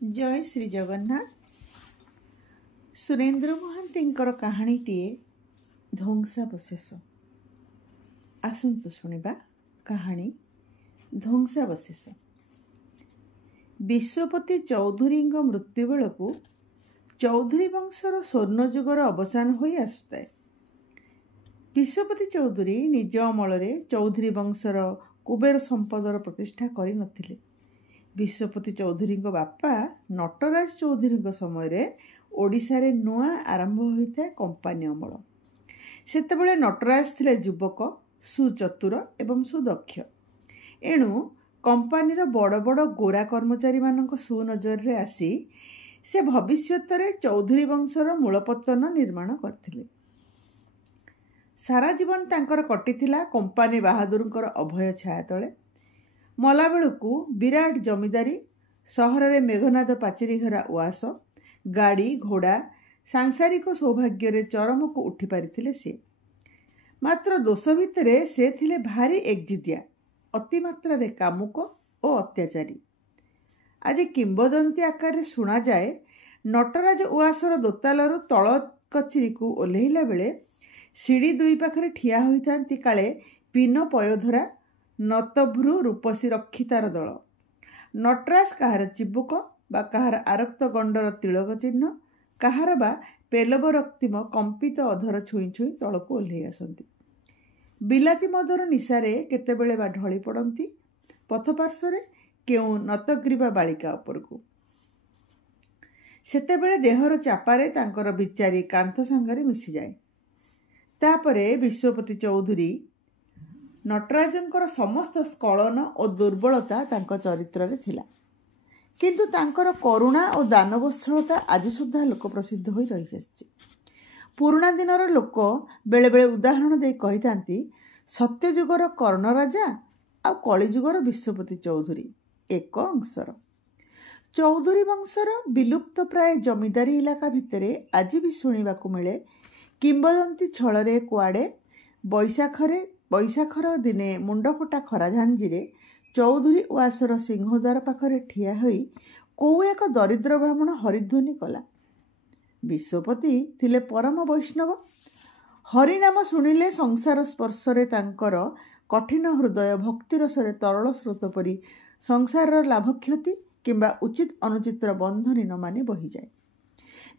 जय श्री जगन्नाथ। सुरेन्द्र महांतींकर कहानीटीए ध्वंसावशेष। आसंतु शुणिबा कहानी ध्वंसावशेष। विश्वपति चौधुरी मृत्यु बेलू चौधुरी वंशर स्वर्णजुगर अवसान हो आसुए। विश्वपति चौधुरी निज अमल चौधुरी वंशर कुबेर संपदर प्रतिष्ठा कर नथिले। विश्वपति चौधुरी बापा नटराज चौधुरी समय ओडिशा रे नुआ आरंभ होता है कंपानी अमल। सेतेबेले नटराज थिले युवक, सुचतुर एवं सुदक्ष। एणु कंपानीर बड़ बड़ गोरा कर्मचारी मानक सुनजर रे आसी से भविष्यत रे चौधुरी वंशर मूलपतन निर्माण करथिले। सारा जीवन तांकर कटिथिला कंपानी बहादुरंकर अभय छाया तले। मला बेलू विराट जमीदारी, सहर रे मेघनाद पाचेरी घरा उआस, गाड़ी घोड़ा, सांसारिक सौभाग्य रे चरम को उठी पारिथिले से। मात्र दोष भितरे से थिले भारी एकजिदिया, अति मात्रा रे कामुक और अत्याचारी। आज किंबदंती आकार शुणा जाए नटराज उआसर दोतालर तल कचेरी को ओह्लैला बेले सीढ़ी दुई पाखरे ठिया होइथांती काले पीन पयोधरा नतभ्रु रूपसी रक्षितार दल। नटराज कहार चिबुक बा कहार आरक्त गंडर तिलक चिन्ह, कहार बा पेलव रक्तिम कंपित अधर छुई छुई तलक ओह्लै आसती। बिलाती मदर निशारे केतेबेले बा ढली पड़ती पथपार्श्वरे केउ नतग्रीवा बालिका उपरकू। सेतेबेले देहर चापारे तांकर बिचारी कांथ संगरे मिसी जाए। तापरे विश्वपति चौधुरी नटराजंकर समस्त स्खलन और दुर्बलता तांको चरित्र रे थिला, किंतु तांकर करुणा और दानवस्थलता आज सुधा लोक प्रसिद्ध होई रही आछि। पुराणा दिनर लोक बेले बेले उदाहरण दे कहितांती सत्ययुगर कर्ण राजा आ कलिजुगर विश्वपति चौधुरी एक अंशर। चौधुरी वंशर विलुप्त प्राय जमीदारी इलाका भितरे आज भी शुणिबाकू मिले किंबदंती छଳରେ कुआड़े बैशाखर दिने मुंडफटा खरा झांझीरे चौधुरी उआसर सिंहद्वार पाखरे ठिया होई कोउ एक दरिद्र ब्राह्मण हरिध्वनि कला। विश्वपति थिले परम वैष्णव। हरिनाम शुणिले संसार स्पर्शरे तांकर कठिन हृदय भक्तिरसरे तरल स्रोत परी संसार लाभ क्षति किंबा उचित अनुचितर बंधनी न माने बही जाए।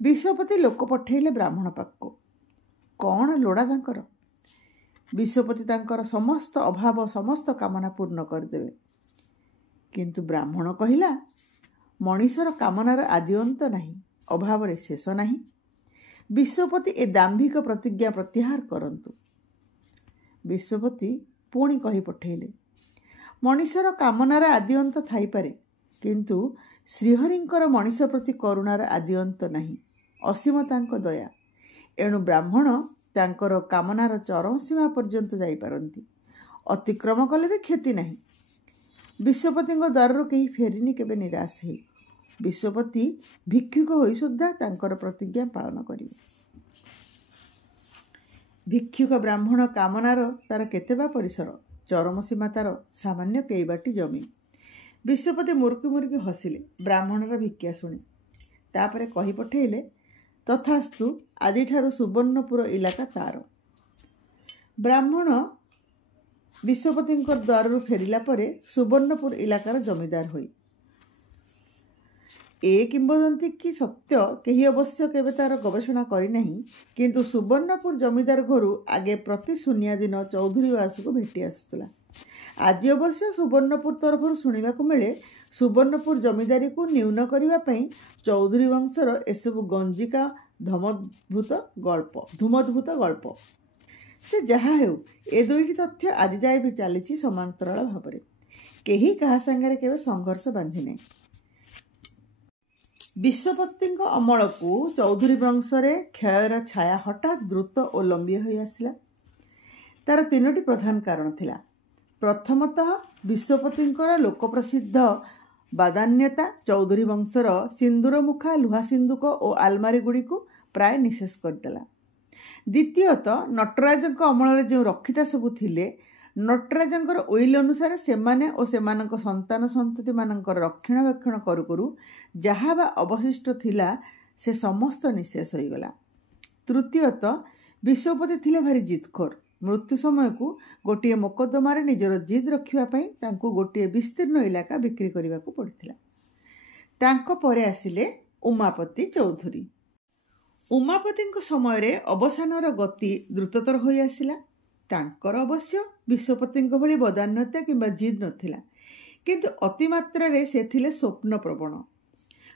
विश्वपति लोक पठेइले ब्राह्मण पाखको। कौन लोड़ा तांकर? विश्वपति तांकर समस्त अभाव समस्त कामना पूर्ण करदेवे। किंतु ब्राह्मण कहिला मनीषर कामनार आदि अंत नहीं, अभाव रे शेष नहीं। विश्वपति ए दाम्भिक प्रतिज्ञा प्रत्याहार करंतु। विश्वपति पुणी कही पठेइले मनीषर कामनार आदि अंत थाई पारे, किंतु श्रीहरिंकर मनीष प्रति करुणार आदि अंत नहीं, असीम तांको दया। एणु ब्राह्मण तांकर कामनार चरम सीमा पर्यंत जाई पारंती, अतिक्रम कले भी क्षति नहीं। विश्वपति द्वार कहीं फेरिनी केबे निराश है। विश्वपति भिक्षुक होई सुद्धा तांकर प्रतिज्ञा पालन करिवे। भिक्षुक ब्राह्मण कामनार तार केतेबा परिसर, चरम सीमा तार सामान्य केईबाटी जमी। विश्वपति मुर्की मुर्की हसिले ब्राह्मणर भिक्षा शुणी। तापरे कही पठेइले तथास्तु आदि ठारू सुवर्णपुर इलाका तार। ब्राह्मण विश्वपति द्वार फेरिला परे सुवर्णपुर इलाकार जमीदार होई। ए किंबदंती कि सत्य केही अवश्य केबे तार गवेषणा करी नहीं, किंतु सुवर्णपुर जमीदार घरू आगे प्रति शून्य दिन चौधुरी वास को भेटी आसुतला। आज अवश्य सुवर्णपुर तरफ शुणिबाकू मिले सुवर्णपुर जमीदारी को न्यून करने पई चौधुरी वंशर एसबू गंजिका धूमद्भूत गल्प। से जहा हेउ ए दुईटी तथ्य आज जाए भी चली समांतराल भाव में। केही कहा संगे केबे संघर्ष बांधि नहीं। विश्वपति अमल को चौधुरी वंशरे क्षयर छाया हठात द्रुत और लंबी हो आसला। तार तीनोटी प्रधान कारण थिला। प्रथमतः विश्वपतिंकर लोकप्रसिद्ध बादान्यता चौधुरी वंशर सिंदूर मुखा लुहा सिंदूक और आलमारी गुड़ी को प्राय निशेष करदेला। द्वितीयतः नटराज अमल जो रक्षिता सबू थिले ନଟରାଜଙ୍କର ଉଇଲ୍ ଅନୁସାରେ ସେମାନେ ଓ ସେମାନଙ୍କ ସନ୍ତାନ ସନ୍ତତିମାନଙ୍କର ରକ୍ଷଣାବେକ୍ଷଣ କରୁ କରୁ ଯାହା ବା ଅବଶିଷ୍ଟ ଥିଲା ସେ ସମସ୍ତ ନିଃଶେଷ ହୋଇଗଲା। ତୃତୀୟତଃ ବିଶ୍ୱପତି ଥିଲେ ଭାରି ଜିଦଖୋର। ମୃତ୍ୟୁ ସମୟକୁ ଗୋଟିଏ ମୋକଦ୍ଦମାରେ ନିଜର ଜିଦ୍ ରଖିବା ପାଇଁ ତାଙ୍କୁ ଗୋଟିଏ ବିସ୍ତୀର୍ଣ୍ଣ ଇଲାକା ବିକ୍ରି କରିବାକୁ ପଡ଼ିଥିଲା। ତାଙ୍କ ପରେ ଆସିଲେ ଉମାପତି ଚୌଧୁରୀ। ଉମାପତିଙ୍କ ସମୟରେ ଅବସାନର ଗତି ଦ୍ରୁତତର ହୋଇ ଆସିଲା। ତାଙ୍କର ଅବଶ୍ୟ ବିଶ୍ୱପତିଙ୍କ ଭଳି ବଦାନ୍ୟତା କିମ୍ବା ଜିଦ୍ ନଥିଲା, କିନ୍ତୁ ଅତିମାତ୍ରାରେ ସେ ଥିଲେ ସ୍ୱପ୍ନପ୍ରବଣ।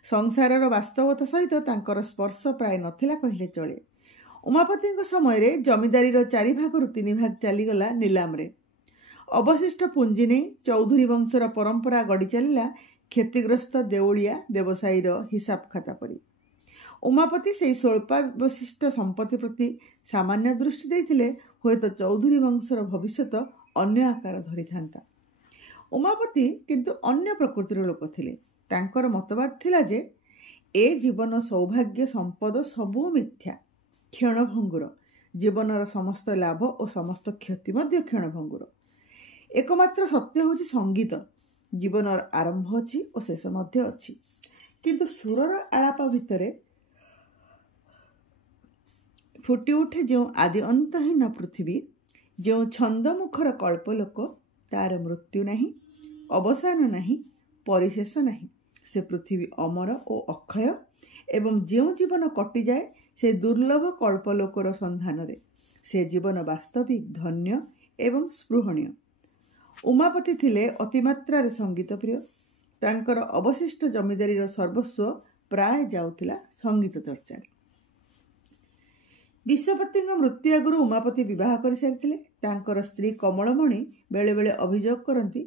ସଂସାରର ବାସ୍ତବତା ସହିତ ତାଙ୍କର ସ୍ପର୍ଶ ପ୍ରାୟ ନଥିଲା କହିଲେ ଚଳେ। ଉମାପତିଙ୍କ ସମୟରେ ଜମିଦାରୀର 4 ଭାଗରୁ 3 ଭାଗ ଚାଲିଗଲା ନିଲାମରେ। ଅବଶିଷ୍ଟ ପୁଞ୍ଜି ନେଇ ଚୌଧୁରୀ ବଂଶର ପରମ୍ପରା ଗଡ଼ି ଚାଲିଲା କ୍ଷତିଗ୍ରସ୍ତ ଦେଉଳିଆ ବ୍ୟବସାୟୀର ହିସାବ ଖାତା ପରି। ଉମାପତି ସେହି ସ୍ୱଳ୍ପାବଶିଷ୍ଟ ସମ୍ପତ୍ତି ପ୍ରତି ସାମାନ୍ୟ ଦୃଷ୍ଟି ଦେଇଥିଲେ ହୁଏତ ଚୌଧୁରୀ ବଂଶର ଭବିଷ୍ୟତ ଅନ୍ୟ ଆକାର ଧରିଥାନ୍ତା। ଉମାପତି କିନ୍ତୁ ଅନ୍ୟ ପ୍ରକୃତିର ଲୋକ ଥିଲେ। ତାଙ୍କର ମତବାଦ ଥିଲା ଯେ ଏ ଜୀବନ ସୌଭାଗ୍ୟ ସମ୍ପଦ ସବୁ ମିଥ୍ୟା, କ୍ଷଣଭଙ୍ଗୁର। ଜୀବନର ସମସ୍ତ ଲାଭ ଓ ସମସ୍ତ କ୍ଷତି ମଧ୍ୟ କ୍ଷଣଭଙ୍ଗୁର। ଏକମାତ୍ର ସତ୍ୟ ହେଉଛି ସଙ୍ଗୀତ। ଜୀବନର ଆରମ୍ଭ ଅଛି ଓ ଶେଷ ମଧ୍ୟ ଅଛି, କିନ୍ତୁ ସୁରର ଆଳାପ ଭିତରେ ଫୁଟି ଉଠେ ଯେଉଁ ଆଦି ଅନ୍ତହୀନ ପୃଥିବୀ, ଯେଉଁ ଛନ୍ଦମୁଖର କଳ୍ପଲୋକ, ତାର ମୃତ୍ୟୁ ନାହିଁ, ଅବସାନ ନାହିଁ, ପରିଶେଷ ନାହିଁ। ସେ ପୃଥିବୀ ଅମର ଓ ଅକ୍ଷୟ ଏବଂ ଯେଉଁ ଜୀବନ କଟିଯାଏ ସେ ଦୁର୍ଲଭ କଳ୍ପଲୋକର ସନ୍ଧାନରେ। ସେ ଜୀବନ ବାସ୍ତବିକ ଧନ୍ୟ ଏବଂ ସ୍ପୃହଣୀୟ। ଉମାପତି ଥିଲେ ଅତିମାତ୍ରାରେ ସଙ୍ଗୀତପ୍ରିୟ। ତାଙ୍କର ଅବଶିଷ୍ଟ ଜମିଦାରୀର ସର୍ବସ୍ୱ ପ୍ରାୟ ଯାଉଥିଲା ସଙ୍ଗୀତ ଚର୍ଚ୍ଚାରେ। ବିଶ୍ୱପତିଙ୍କ ମୃତ୍ୟୁ ଆଗରୁ ଉମାପତି ବିବାହ କରିସାରିଥିଲେ। ତାଙ୍କର ସ୍ତ୍ରୀ କମଳମଣି ବେଳେବେଳେ ଅଭିଯୋଗ କରନ୍ତି,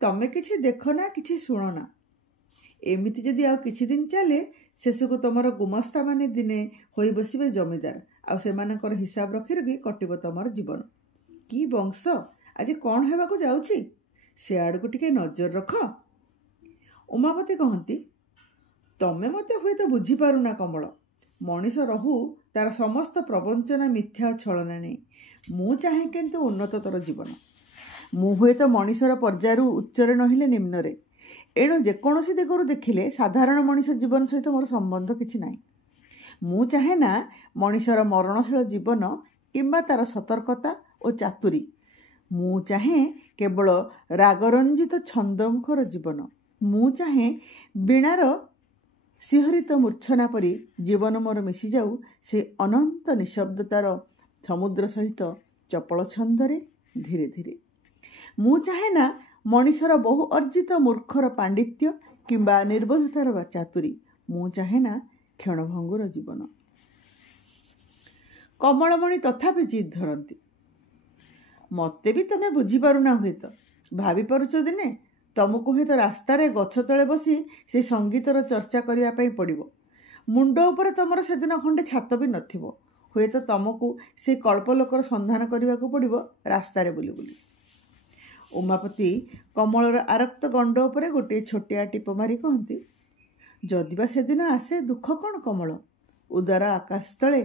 ତମେ କିଛି ଦେଖ ନା, କିଛି ଶୁଣ ନା। ଏମିତି ଯଦି ଆଉ କିଛି ଦିନ ଚାଲେ, ଶେଷକୁ ତମର ଗୁମସ୍ତାମାନେ ଦିନେ ହୋଇ ବସିବେ ଜମିଦାର, ଆଉ ସେମାନଙ୍କର ହିସାବ ରଖି ରଖି କଟିବ ତମର ଜୀବନ। କି ବଂଶ, ଆଜି କ'ଣ ହେବାକୁ ଯାଉଛି, ସେ ଆଡ଼କୁ ଟିକେ ନଜର ରଖ। ଉମାପତି କହନ୍ତି, ତମେ ମୋତେ ହୁଏତ ବୁଝିପାରୁନା କମଳ। ମଣିଷ ରହୁ ତାର ସମସ୍ତ ପ୍ରବଞ୍ଚନା ମିଥ୍ୟା ଓ ଛଳନା ନେଇ। ମୁଁ ଚାହେଁ କିନ୍ତୁ ଉନ୍ନତତର ଜୀବନ। ମୁଁ ହୁଏତ ମଣିଷର ପର୍ଯ୍ୟାୟରୁ ଉଚ୍ଚରେ ନହେଲେ ନିମ୍ନରେ। ଏଣୁ ଯେକୌଣସି ଦିଗରୁ ଦେଖିଲେ ସାଧାରଣ ମଣିଷ ଜୀବନ ସହିତ ମୋର ସମ୍ବନ୍ଧ କିଛି ନାହିଁ। ମୁଁ ଚାହେଁ ନା ମଣିଷର ମରଣଶୀଳ ଜୀବନ କିମ୍ବା ତାର ସତର୍କତା ଓ ଚାତୁରୀ। ମୁଁ ଚାହେଁ କେବଳ ରାଗରଞ୍ଜିତ ଛନ୍ଦମୁଖର ଜୀବନ। ମୁଁ ଚାହେଁ ବୀଣାର ଶିହରିତ ମୂର୍ଚ୍ଛନା ପରି ଜୀବନ ମୋର ମିଶିଯାଉ ସେ ଅନନ୍ତ ନିଃଶବ୍ଦତାର ସମୁଦ୍ର ସହିତ ଚପଳ ଛନ୍ଦରେ ଧୀରେ ଧୀରେ। ମୁଁ ଚାହେଁ ନା ମଣିଷର ବହୁ ଅର୍ଜିତ ମୂର୍ଖର ପାଣ୍ଡିତ୍ୟ କିମ୍ବା ନିର୍ବୋଧତାର ବା ଚାତୁରୀ। ମୁଁ ଚାହେଁ ନା କ୍ଷଣଭଙ୍ଗୁର ଜୀବନ। କମଳମଣି ତଥାପି ଜିଦ୍ ଧରନ୍ତି, ମୋତେ ବି ତମେ ବୁଝିପାରୁନା ହୁଏତ। ଭାବିପାରୁଛ ଦିନେ ତମକୁ ହୁଏତ ରାସ୍ତାରେ ଗଛ ତଳେ ବସି ସେ ସଙ୍ଗୀତର ଚର୍ଚ୍ଚା କରିବା ପାଇଁ ପଡ଼ିବ। ମୁଣ୍ଡ ଉପରେ ତମର ସେଦିନ ଖଣ୍ଡେ ଛାତ ବି ନଥିବ। ହୁଏତ ତମକୁ ସେ କଳ୍ପଲୋକର ସନ୍ଧାନ କରିବାକୁ ପଡ଼ିବ ରାସ୍ତାରେ ବୁଲି ବୁଲି। ଉମାପତି କମଳର ଆରକ୍ତ ଗଣ୍ଡ ଉପରେ ଗୋଟିଏ ଛୋଟିଆ ଟିପ ମାରି କହନ୍ତି, ଯଦିବା ସେଦିନ ଆସେ ଦୁଃଖ କ'ଣ କମଳ। ଉଦାର ଆକାଶ ତଳେ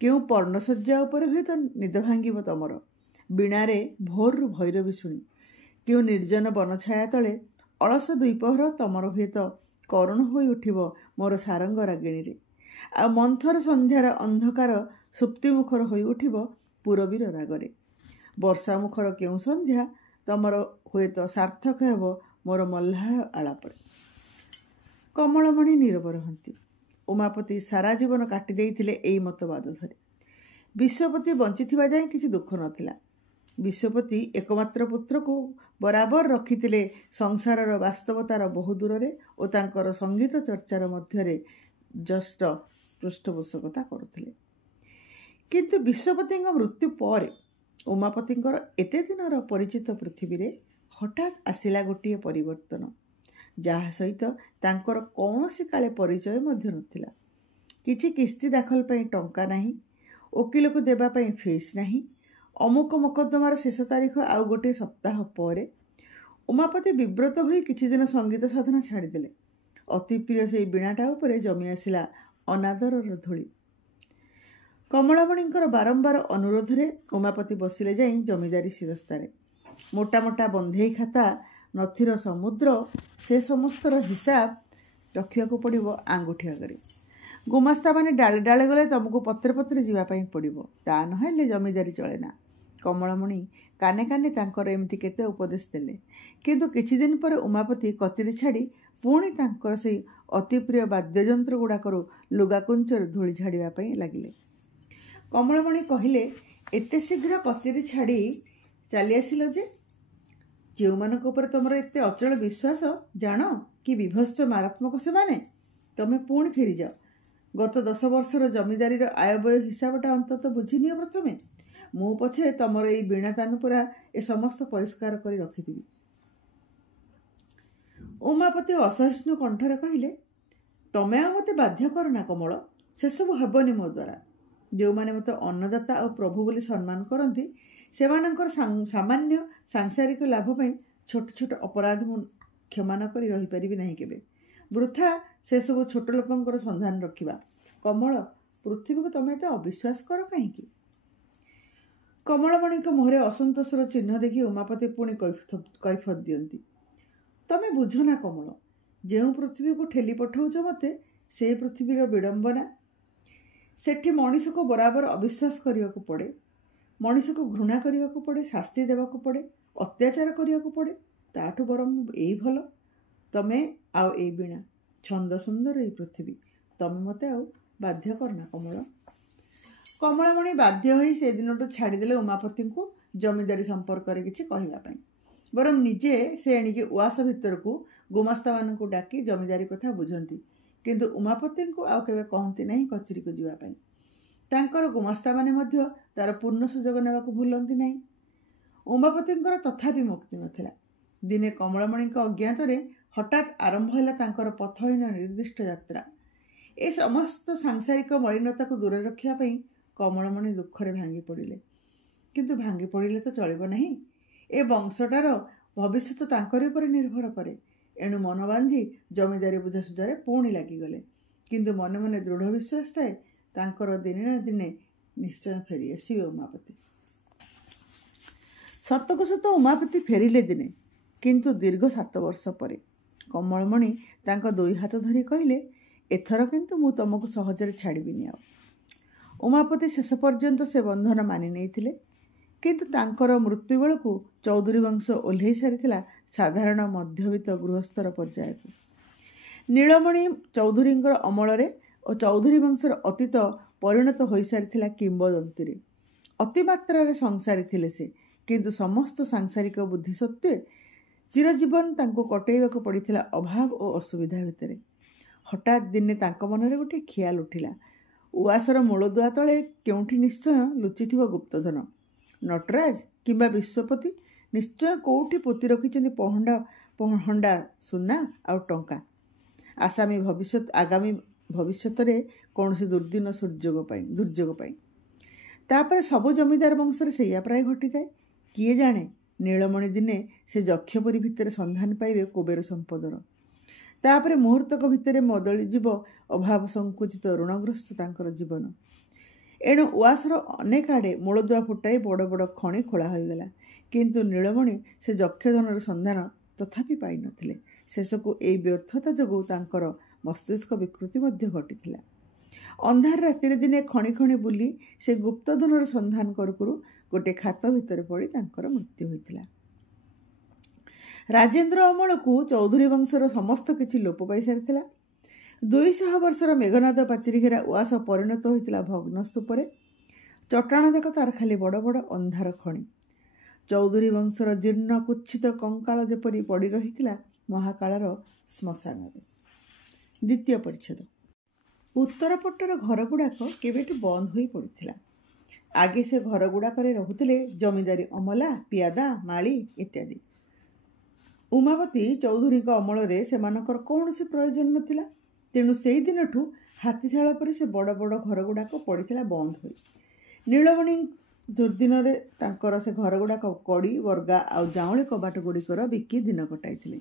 କେଉଁ ପର୍ଣ୍ଣଶଯ୍ୟା ଉପରେ ହୁଏତ ନିଦ ଭାଙ୍ଗିବ ତମର। ବୀଣାରେ ଭୋରରୁ ଭୈରବୀ ଶୁଣି କେଉଁ ନିର୍ଜନ ବନଛାୟା ତଳେ ଅଳସ ଦ୍ୱିପହର ତମର ହୁଏତ କରୁଣ ହୋଇ ଉଠିବ ମୋର ସାରଙ୍ଗ ରାଗିଣୀରେ। ଆଉ ମନ୍ଥର ସନ୍ଧ୍ୟାର ଅନ୍ଧକାର ସୁପ୍ତିମୁଖର ହୋଇ ଉଠିବ ପୁରବୀର ରାଗରେ। ବର୍ଷାମୁଖର କେଉଁ ସନ୍ଧ୍ୟା ତମର ହୁଏତ ସାର୍ଥକ ହେବ ମୋର ମଲ୍ଲାୟ ଆଳାପରେ। କମଳମଣି ନୀରବ ରହନ୍ତି। ଉମାପତି ସାରା ଜୀବନ କାଟି ଦେଇଥିଲେ ଏଇ ମତବାଦ ଧରି। ବିଶ୍ୱପତି ବଞ୍ଚିଥିବା ଯାଏ କିଛି ଦୁଃଖ ନଥିଲା। ବିଶ୍ୱପତି ଏକମାତ୍ର ପୁତ୍ରକୁ ବରାବର ରଖିଥିଲେ ସଂସାରର ବାସ୍ତବତାର ବହୁ ଦୂରରେ ଓ ତାଙ୍କର ସଙ୍ଗୀତ ଚର୍ଚ୍ଚାର ମଧ୍ୟରେ ଜଷ୍ଟ ପୃଷ୍ଠପୋଷକତା କରୁଥିଲେ। କିନ୍ତୁ ବିଶ୍ୱପତିଙ୍କ ମୃତ୍ୟୁ ପରେ ଉମାପତିଙ୍କର ଏତେ ଦିନର ପରିଚିତ ପୃଥିବୀରେ ହଠାତ୍ ଆସିଲା ଗୋଟିଏ ପରିବର୍ତ୍ତନ, ଯାହା ସହିତ ତାଙ୍କର କୌଣସି କାଳେ ପରିଚୟ ମଧ୍ୟ ନଥିଲା। କିଛି କିସ୍ତି ଦାଖଲ ପାଇଁ ଟଙ୍କା ନାହିଁ, ଓକିଲକୁ ଦେବା ପାଇଁ ଫିସ୍ ନାହିଁ। ଅମୁକ ମୋକଦ୍ଦମାର ଶେଷ ତାରିଖ ଆଉ ଗୋଟିଏ ସପ୍ତାହ ପରେ। ଉମାପତି ବିବ୍ରତ ହୋଇ କିଛି ଦିନ ସଙ୍ଗୀତ ସାଧନା ଛାଡ଼ିଦେଲେ। ଅତି ପ୍ରିୟ ସେହି ବୀଣାଟା ଉପରେ ଜମି ଆସିଲା ଅନାଦରର ଧୂଳି। କମଳମଣିଙ୍କର ବାରମ୍ବାର ଅନୁରୋଧରେ ଉମାପତି ବସିଲେ ଯାଇ ଜମିଦାରୀ ଶିରସ୍ତାରେ। ମୋଟା ମୋଟା ବନ୍ଧେଇ ଖାତା, ନଥିର ସମୁଦ୍ର, ସେ ସମସ୍ତର ହିସାବ ରଖିବାକୁ ପଡ଼ିବ ଆଙ୍ଗୁଠି ଆଗରେ। ଗୁମାସ୍ତାମାନେ ଡାଳେ ଡାଳେ ଗଲେ ତୁମକୁ ପତ୍ରେ ପତ୍ରେ ଯିବା ପାଇଁ ପଡ଼ିବ, ତା ନହେଲେ ଜମିଦାରୀ ଚଳେ ନା। କମଳମଣି କାନେ କାନେ ତାଙ୍କର ଏମିତି କେତେ ଉପଦେଶ ଦେଲେ, କିନ୍ତୁ କିଛି ଦିନ ପରେ ଉମାପତି କଚେରୀ ଛାଡ଼ି ପୁଣି ତାଙ୍କର ସେଇ ଅତି ପ୍ରିୟ ବାଦ୍ୟଯନ୍ତ୍ର ଗୁଡ଼ାକରୁ ଲୁଗା କୁଞ୍ଚରେ ଧୂଳି ଝାଡ଼ିବା ପାଇଁ ଲାଗିଲେ। କମଳମଣି କହିଲେ, ଏତେ ଶୀଘ୍ର କଚେରୀ ଛାଡ଼ି ଚାଲି ଆସିଲ ଯେ? ଯେଉଁମାନଙ୍କ ଉପରେ ତୁମର ଏତେ ଅଚଳ ବିଶ୍ୱାସ, ଜାଣ କି ବିଭତ୍ସ ମାରାତ୍ମକ ସେମାନେ। ତମେ ପୁଣି ଫେରିଯାଅ। ଗତ 10 ବର୍ଷର ଜମିଦାରୀର ଆୟବ୍ୟୟ ହିସାବଟା ଅନ୍ତତଃ ବୁଝିନିଅ ପ୍ରଥମେ। ମୁଁ ପଛେ ତମର ଏଇ ବୀଣା ତାନପୁରା ଏ ସମସ୍ତ ପରିଷ୍କାର କରି ରଖିଥିବି। ଉମାପତି ଅସହିଷ୍ଣୁ କଣ୍ଠରେ କହିଲେ, ତମେ ଆଉ ମୋତେ ବାଧ୍ୟ କର ନା କମଳ, ସେସବୁ ହେବନି ମୋ ଦ୍ୱାରା। ଯେଉଁମାନେ ମୋତେ ଅନ୍ନଦାତା ଆଉ ପ୍ରଭୁ ବୋଲି ସମ୍ମାନ କରନ୍ତି, ସେମାନଙ୍କର ସାମାନ୍ୟ ସାଂସାରିକ ଲାଭ ପାଇଁ ଛୋଟ ଛୋଟ ଅପରାଧ ମୁଁ କ୍ଷମା ନ କରି ରହିପାରିବି ନାହିଁ କେବେ। ବୃଥା ସେସବୁ ଛୋଟ ଲୋକଙ୍କର ସନ୍ଧାନ ରଖିବା। କମଳ, ପୃଥିବୀକୁ ତମେ ଏତେ ଅବିଶ୍ୱାସ କର କାହିଁକି? କମଳମଣିଙ୍କ ମୁହଁରେ ଅସନ୍ତୋଷର ଚିହ୍ନ ଦେଖି ଉମାପତି ପୁଣି କୈଫତ ଦିଅନ୍ତି। ତମେ ବୁଝ ନା କମଳ, ଯେଉଁ ପୃଥିବୀକୁ ଠେଲି ପଠାଉଛ ମୋତେ, ସେହି ପୃଥିବୀର ବିଡ଼ମ୍ବନା। ସେଠି ମଣିଷକୁ ବରାବର ଅବିଶ୍ୱାସ କରିବାକୁ ପଡ଼େ, ମଣିଷକୁ ଘୃଣା କରିବାକୁ ପଡ଼େ, ଶାସ୍ତି ଦେବାକୁ ପଡ଼େ, ଅତ୍ୟାଚାର କରିବାକୁ ପଡ଼େ। ତାଠୁ ବରଂ ଏଇ ଭଲ, ତମେ ଆଉ ଏଇ ବୀଣା, ଛନ୍ଦ ସୁନ୍ଦର ଏଇ ପୃଥିବୀ। ତମେ ମୋତେ ଆଉ ବାଧ୍ୟ କରନା କମଳ। କମଳମଣି ବାଧ୍ୟ ହୋଇ ସେଦିନଠୁ ଛାଡ଼ିଦେଲେ ଉମାପତିଙ୍କୁ ଜମିଦାରୀ ସମ୍ପର୍କରେ କିଛି କହିବା ପାଇଁ। ବରଂ ନିଜେ ସେ ଏଣିକି ଉଆସ ଭିତରକୁ ଗୁମାସ୍ତାମାନଙ୍କୁ ଡାକି ଜମିଦାରୀ କଥା ବୁଝନ୍ତି, କିନ୍ତୁ ଉମାପତିଙ୍କୁ ଆଉ କେବେ କହନ୍ତି ନାହିଁ କଚେରୀକୁ ଯିବା ପାଇଁ। ତାଙ୍କର ଗୁମାସ୍ତାମାନେ ମଧ୍ୟ ତାର ପୂର୍ଣ୍ଣ ସୁଯୋଗ ନେବାକୁ ଭୁଲନ୍ତି ନାହିଁ। ଉମାପତିଙ୍କର ତଥାପି ମୁକ୍ତି ନଥିଲା। ଦିନେ କମଳମଣିଙ୍କ ଅଜ୍ଞାତରେ ହଠାତ୍ ଆରମ୍ଭ ହେଲା ତାଙ୍କର ପଥହୀନ ନିର୍ଦ୍ଦିଷ୍ଟ ଯାତ୍ରା। ଏ ସମସ୍ତ ସାଂସାରିକ ମଳିନତାକୁ ଦୂରରେ ରଖିବା ପାଇଁ କମଳମଣି ଦୁଃଖରେ ଭାଙ୍ଗି ପଡ଼ିଲେ। କିନ୍ତୁ ଭାଙ୍ଗି ପଡ଼ିଲେ ତ ଚଳିବ ନାହିଁ। ଏ ବଂଶଟାର ଭବିଷ୍ୟତ ତାଙ୍କରି ଉପରେ ନିର୍ଭର କରେ। ଏଣୁ ମନ ବାନ୍ଧି ଜମିଦାରୀ ବୁଝାସୁଝାରେ ପୁଣି ଲାଗିଗଲେ। କିନ୍ତୁ ମନେ ମନେ ଦୃଢ଼ ବିଶ୍ୱାସ ଥାଏ, ତାଙ୍କର ଦିନେ ନା ଦିନେ ନିଶ୍ଚୟ ଫେରି ଆସିବେ ଉମାପତି। ସତକୁ ସତ ଉମାପତି ଫେରିଲେ ଦିନେ, କିନ୍ତୁ ଦୀର୍ଘ 7 ବର୍ଷ ପରେ। କମଳମଣି ତାଙ୍କ 2 ହାତ ଧରି କହିଲେ, ଏଥର କିନ୍ତୁ ମୁଁ ତମକୁ ସହଜରେ ଛାଡ଼ିବିନି ଆଉ। ଉମାପତି ଶେଷ ପର୍ଯ୍ୟନ୍ତ ସେ ବନ୍ଧନ ମାନି ନେଇଥିଲେ, କିନ୍ତୁ ତାଙ୍କର ମୃତ୍ୟୁ ବେଳକୁ ଚୌଧୁରୀ ବଂଶ ଓହ୍ଲେଇ ସାରିଥିଲା ସାଧାରଣ ମଧ୍ୟବିତ୍ତ ଗୃହସ୍ଥର ପର୍ଯ୍ୟାୟକୁ। ନୀଳମଣି ଚୌଧୁରୀଙ୍କର ଅମଳରେ ଓ ଚୌଧୁରୀ ବଂଶର ଅତୀତ ପରିଣତ ହୋଇସାରିଥିଲା କିମ୍ବଦନ୍ତୀରେ। ଅତିମାତ୍ରାରେ ସଂସାରୀ ଥିଲେ ସେ, କିନ୍ତୁ ସମସ୍ତ ସାଂସାରିକ ବୁଦ୍ଧି ସତ୍ତ୍ୱେ ଚିରଜୀବନ ତାଙ୍କୁ କଟେଇବାକୁ ପଡ଼ିଥିଲା ଅଭାବ ଓ ଅସୁବିଧା ଭିତରେ। ହଠାତ୍ ଦିନେ ତାଙ୍କ ମନରେ ଗୋଟିଏ ଖିଆଲ ଉଠିଲା, ଉଆସର ମୂଳଦୁଆ ତଳେ କେଉଁଠି ନିଶ୍ଚୟ ଲୁଚିଥିବ ଗୁପ୍ତଧନ। ନଟରାଜ କିମ୍ବା ବିଶ୍ୱପତି ନିଶ୍ଚୟ କେଉଁଠି ପୋତି ରଖିଛନ୍ତି ପହଣ୍ଡା ସୁନା ଆଉ ଟଙ୍କା, ଆଗାମୀ ଭବିଷ୍ୟତରେ କୌଣସି ଦୁର୍ଯୋଗ ପାଇଁ। ତାପରେ ସବୁ ଜମିଦାର ବଂଶରେ ସେଇଆ ପ୍ରାୟ ଘଟିଥାଏ। କିଏ ଜାଣେ, ନୀଳମଣି ଦିନେ ସେ ଯକ୍ଷପୁରୀ ଭିତରେ ସନ୍ଧାନ ପାଇବେ କୁବେର ସମ୍ପଦର। ତାପରେ ମୁହୂର୍ତ୍ତକ ଭିତରେ ବଦଳିଯିବ ଅଭାବ ସଂକୁଚିତ ଋଣଗ୍ରସ୍ତ ତାଙ୍କର ଜୀବନ। ଏଣୁ ଉଆସର ଅନେକ ଆଡ଼େ ମୂଳଦୁଆ ଫୁଟାଇ ବଡ଼ ବଡ଼ ଖଣି ଖୋଳା ହୋଇଗଲା, କିନ୍ତୁ ନୀଳମଣି ସେ ଯକ୍ଷଧନର ସନ୍ଧାନ ତଥାପି ପାଇନଥିଲେ। ଶେଷକୁ ଏଇ ବ୍ୟର୍ଥତା ଯୋଗୁଁ ତାଙ୍କର ମସ୍ତିଷ୍କ ବିକୃତି ମଧ୍ୟ ଘଟିଥିଲା। ଅନ୍ଧାର ରାତିରେ ଦିନେ ଖଣି ଖଣି ବୁଲି ସେ ଗୁପ୍ତଧନର ସନ୍ଧାନ କରୁ କରୁ ଗୋଟିଏ ଖାତ ଭିତରେ ପଡ଼ି ତାଙ୍କର ମୃତ୍ୟୁ ହୋଇଥିଲା। ରାଜେନ୍ଦ୍ର ଅମଳକୁ ଚୌଧୁରୀ ବଂଶର ସମସ୍ତ କିଛି ଲୋପ ପାଇସାରିଥିଲା। 200 ବର୍ଷର ମେଘନାଦ ପାଚିରି ଘେରା ଉଆସ ପରିଣତ ହୋଇଥିଲା ଭଗ୍ନ ସ୍ତୂପରେ। ଚଟାଣ ଯାକ ତାର ଖାଲି ବଡ଼ ବଡ଼ ଅନ୍ଧାର ଖଣି। ଚୌଧୁରୀ ବଂଶର ଜୀର୍ଣ୍ଣ କୁଚ୍ଛିତ କଙ୍କାଳ ଯେପରି ପଡ଼ି ରହିଥିଲା ମହାକାଳର ଶ୍ମଶାନରେ। 2ୟ ପରିଚ୍ଛେଦ। ଉତ୍ତର ପଟର ଘରଗୁଡ଼ାକ କେବେଠୁ ବନ୍ଦ ହୋଇ ପଡ଼ିଥିଲା। ଆଗେ ସେ ଘରଗୁଡ଼ାକରେ ରହୁଥିଲେ ଜମିଦାରୀ ଅମଲା, ପିଆଦା, ମାଳି ଇତ୍ୟାଦି। ଉମାପତି ଚୌଧୁରୀଙ୍କ ଅମଳରେ ସେମାନଙ୍କର କୌଣସି ପ୍ରୟୋଜନ ନଥିଲା। ତେଣୁ ସେଇ ଦିନଠୁ ହାତୀଶାଳ ପରି ସେ ବଡ଼ ବଡ଼ ଘରଗୁଡ଼ାକ ପଡ଼ିଥିଲା ବନ୍ଦ ହୋଇ। ନୀଳମଣି ଦୁର୍ଦ୍ଦିନରେ ତାଙ୍କର ସେ ଘରଗୁଡ଼ାକ କଡ଼ି, ବର୍ଗା ଆଉ ଜାଉଁଳି କବାଟ ଗୁଡ଼ିକର ବିକି ଦିନ କଟାଇଥିଲେ।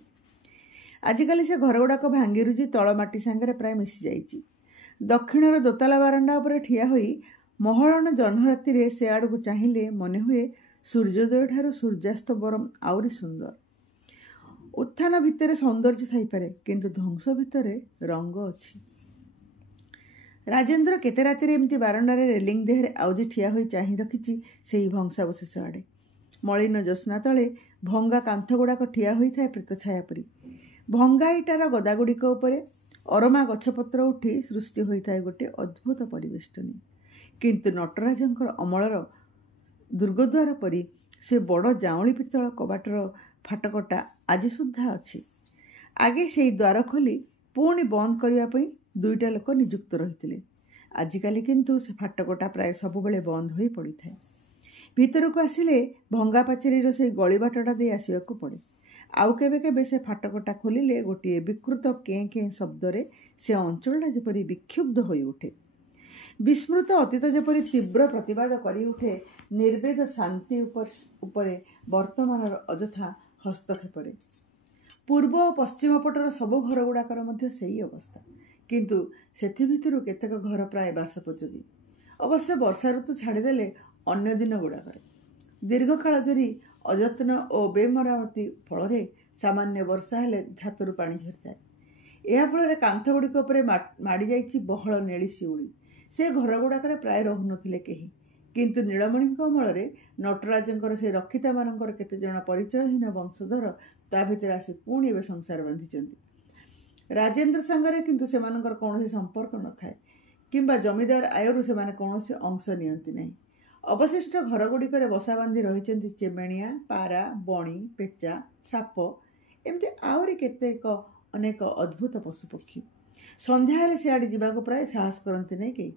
ଆଜିକାଲି ସେ ଘରଗୁଡ଼ାକ ଭାଙ୍ଗିରୁଜି ତଳ ମାଟି ସାଙ୍ଗରେ ପ୍ରାୟ ମିଶିଯାଇଛି। ଦକ୍ଷିଣର ଦୋତାଲା ବାରଣ୍ଡା ଉପରେ ଠିଆ ହୋଇ ମହଳନ ଜହ୍ନ ରାତିରେ ସେ ଆଡ଼କୁ ଚାହିଁଲେ ମନେହୁଏ ସୂର୍ଯ୍ୟୋଦୟ ଠାରୁ ସୂର୍ଯ୍ୟାସ୍ତ ବରଂ ଆହୁରି ସୁନ୍ଦର। ଉତ୍ଥାନ ଭିତରେ ସୌନ୍ଦର୍ଯ୍ୟ ଥାଇପାରେ, କିନ୍ତୁ ଧ୍ୱଂସ ଭିତରେ ରଙ୍ଗ ଅଛି। ରାଜେନ୍ଦ୍ର କେତେ ରାତିରେ ଏମିତି ବାରଣ୍ଡାରେ ରେଲିଂ ଦେହରେ ଆଉଜି ଠିଆ ହୋଇ ଚାହିଁ ରଖିଛି ସେହି ଭଂସାବଶେଷ ଆଡ଼େ। ମଳିନ ଜ୍ୟୋତ୍ସ୍ନା ତଳେ ଭଙ୍ଗା କାନ୍ଥ ଗୁଡ଼ାକ ଠିଆ ହୋଇଥାଏ ପ୍ରେତଛାୟା ପରି। ଭଙ୍ଗା ଇଟାର ଗଦାଗୁଡ଼ିକ ଉପରେ ଅରମା ଗଛପତ୍ର ଉଠି ସୃଷ୍ଟି ହୋଇଥାଏ ଗୋଟିଏ ଅଦ୍ଭୁତ ପରିବେଷ୍ଟନୀ। କିନ୍ତୁ ନଟରାଜଙ୍କର ଅମଳର ଦୁର୍ଗଦ୍ୱାର ପରି ସେ ବଡ଼ ଜାଉଁଳି ପିତ୍ତଳ କବାଟର ଫାଟକଟା ଆଜି ସୁଦ୍ଧା ଅଛି। ଆଗେ ସେହି ଦ୍ୱାର ଖୋଲି ପୁଣି ବନ୍ଦ କରିବା ପାଇଁ 2ଟା ଲୋକ ନିଯୁକ୍ତ ରହିଥିଲେ। ଆଜିକାଲି କିନ୍ତୁ ସେ ଫାଟକଟା ପ୍ରାୟ ସବୁବେଳେ ବନ୍ଦ ହୋଇ ପଡ଼ିଥାଏ। ଭିତରକୁ ଆସିଲେ ଭଙ୍ଗା ପାଚେରୀର ସେହି ଗଳିବାଟଟା ଦେଇ ଆସିବାକୁ ପଡ଼େ। ଆଉ କେବେ କେବେ ସେ ଫାଟକଟା ଖୋଲିଲେ ଗୋଟିଏ ବିକୃତ କେଁ କେଁ ଶବ୍ଦରେ ସେ ଅଞ୍ଚଳଟା ଯେପରି ବିକ୍ଷୁବ୍ଧ ହୋଇ ଉଠେ। ବିସ୍ମୃତ ଅତୀତ ଯେପରି ତୀବ୍ର ପ୍ରତିବାଦ କରି ଉଠେ ନିର୍ବେଦ ଶାନ୍ତି ଉପରେ ବର୍ତ୍ତମାନର ଅଯଥା ହସ୍ତକ୍ଷେପରେ। ପୂର୍ବ ଓ ପଶ୍ଚିମ ପଟର ସବୁ ଘରଗୁଡ଼ାକର ମଧ୍ୟ ସେହି ଅବସ୍ଥା। କିନ୍ତୁ ସେଥି ଭିତରୁ କେତେକ ଘର ପ୍ରାୟ ବାସୋପଯୋଗୀ। ଅବଶ୍ୟ ବର୍ଷା ଋତୁ ଛାଡ଼ିଦେଲେ ଅନ୍ୟ ଦିନ ଗୁଡ଼ାକରେ। ଦୀର୍ଘକାଳ ଧରି ଅଯତ୍ନ ଓ ବେମରାମତି ଫଳରେ ସାମାନ୍ୟ ବର୍ଷା ହେଲେ ଛାତରୁ ପାଣି ଝରିଥାଏ। ଏହା ଫଳରେ କାନ୍ଥଗୁଡ଼ିକ ଉପରେ ମାଡ଼ି ଯାଇଛି ବହଳ ନେଳି ଶିଉଳି। ସେ ଘରଗୁଡ଼ାକରେ ପ୍ରାୟ ରହୁନଥିଲେ କେହି। କିନ୍ତୁ ନୀଳମଣିଙ୍କ ଅମଳରେ ନଟରାଜଙ୍କର ସେ ରକ୍ଷିତାମାନଙ୍କର କେତେଜଣ ପରିଚୟହୀନ ବଂଶଧର ତା ଭିତରେ ଆସି ପୁଣି ଏବେ ସଂସାର ବାନ୍ଧିଛନ୍ତି। ରାଜେନ୍ଦ୍ର ସାଙ୍ଗରେ କିନ୍ତୁ ସେମାନଙ୍କର କୌଣସି ସମ୍ପର୍କ ନଥାଏ, କିମ୍ବା ଜମିଦାର ଆୟରୁ ସେମାନେ କୌଣସି ଅଂଶ ନିଅନ୍ତି ନାହିଁ। ଅବଶିଷ୍ଟ ଘରଗୁଡ଼ିକରେ ବସା ବାନ୍ଧି ରହିଛନ୍ତି ଚେମେଣିଆ, ପାରା, ବଣି, ପେଚା, ସାପ, ଏମିତି ଆହୁରି କେତେକ ଅନେକ ଅଦ୍ଭୁତ ପଶୁପକ୍ଷୀ। ସନ୍ଧ୍ୟା ହେଲେ ସେଆଡ଼େ ଯିବାକୁ ପ୍ରାୟ ସାହସ କରନ୍ତି ନାହିଁ କେହି।